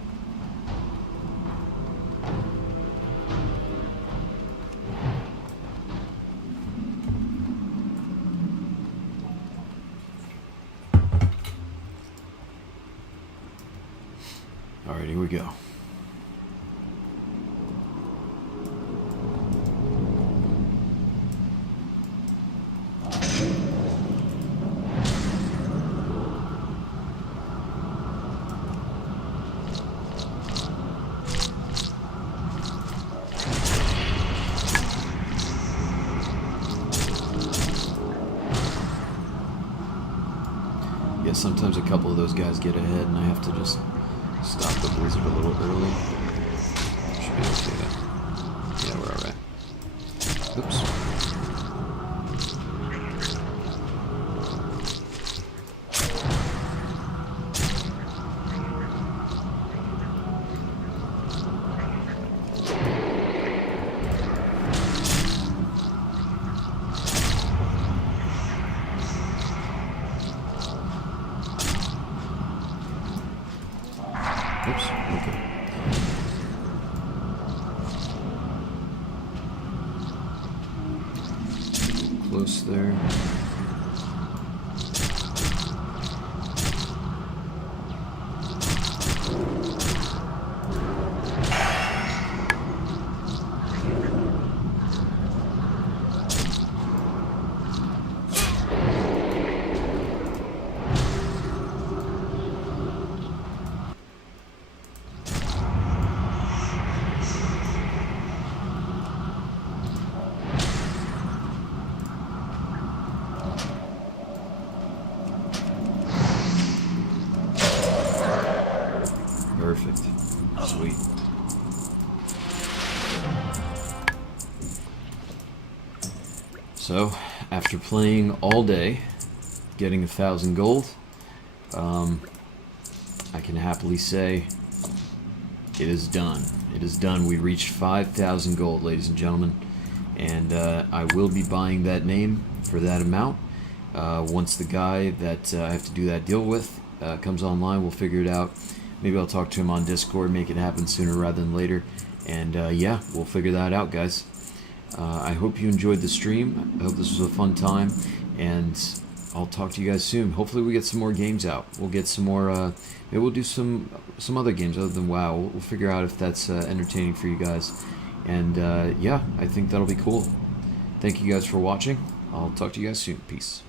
Alright, here we go. Yeah, sometimes a couple of those guys get ahead and I have to just stop the wizard a little early. Should be okay then. Yeah, we're alright. Oops. Oops, okay. Close there. Perfect. Sweet. So, after playing all day, getting 1,000 gold, I can happily say it is done. It is done. We reached 5,000 gold, ladies and gentlemen, and I will be buying that name for that amount. Once the guy that I have to do that deal with comes online, we'll figure it out. Maybe I'll talk to him on Discord, make it happen sooner rather than later. And yeah, we'll figure that out, guys. I hope you enjoyed the stream. I hope this was a fun time. And I'll talk to you guys soon. Hopefully we get some more games out. We'll get some more, maybe we'll do some other games other than WoW. We'll figure out if that's entertaining for you guys. And yeah, I think that'll be cool. Thank you guys for watching. I'll talk to you guys soon. Peace.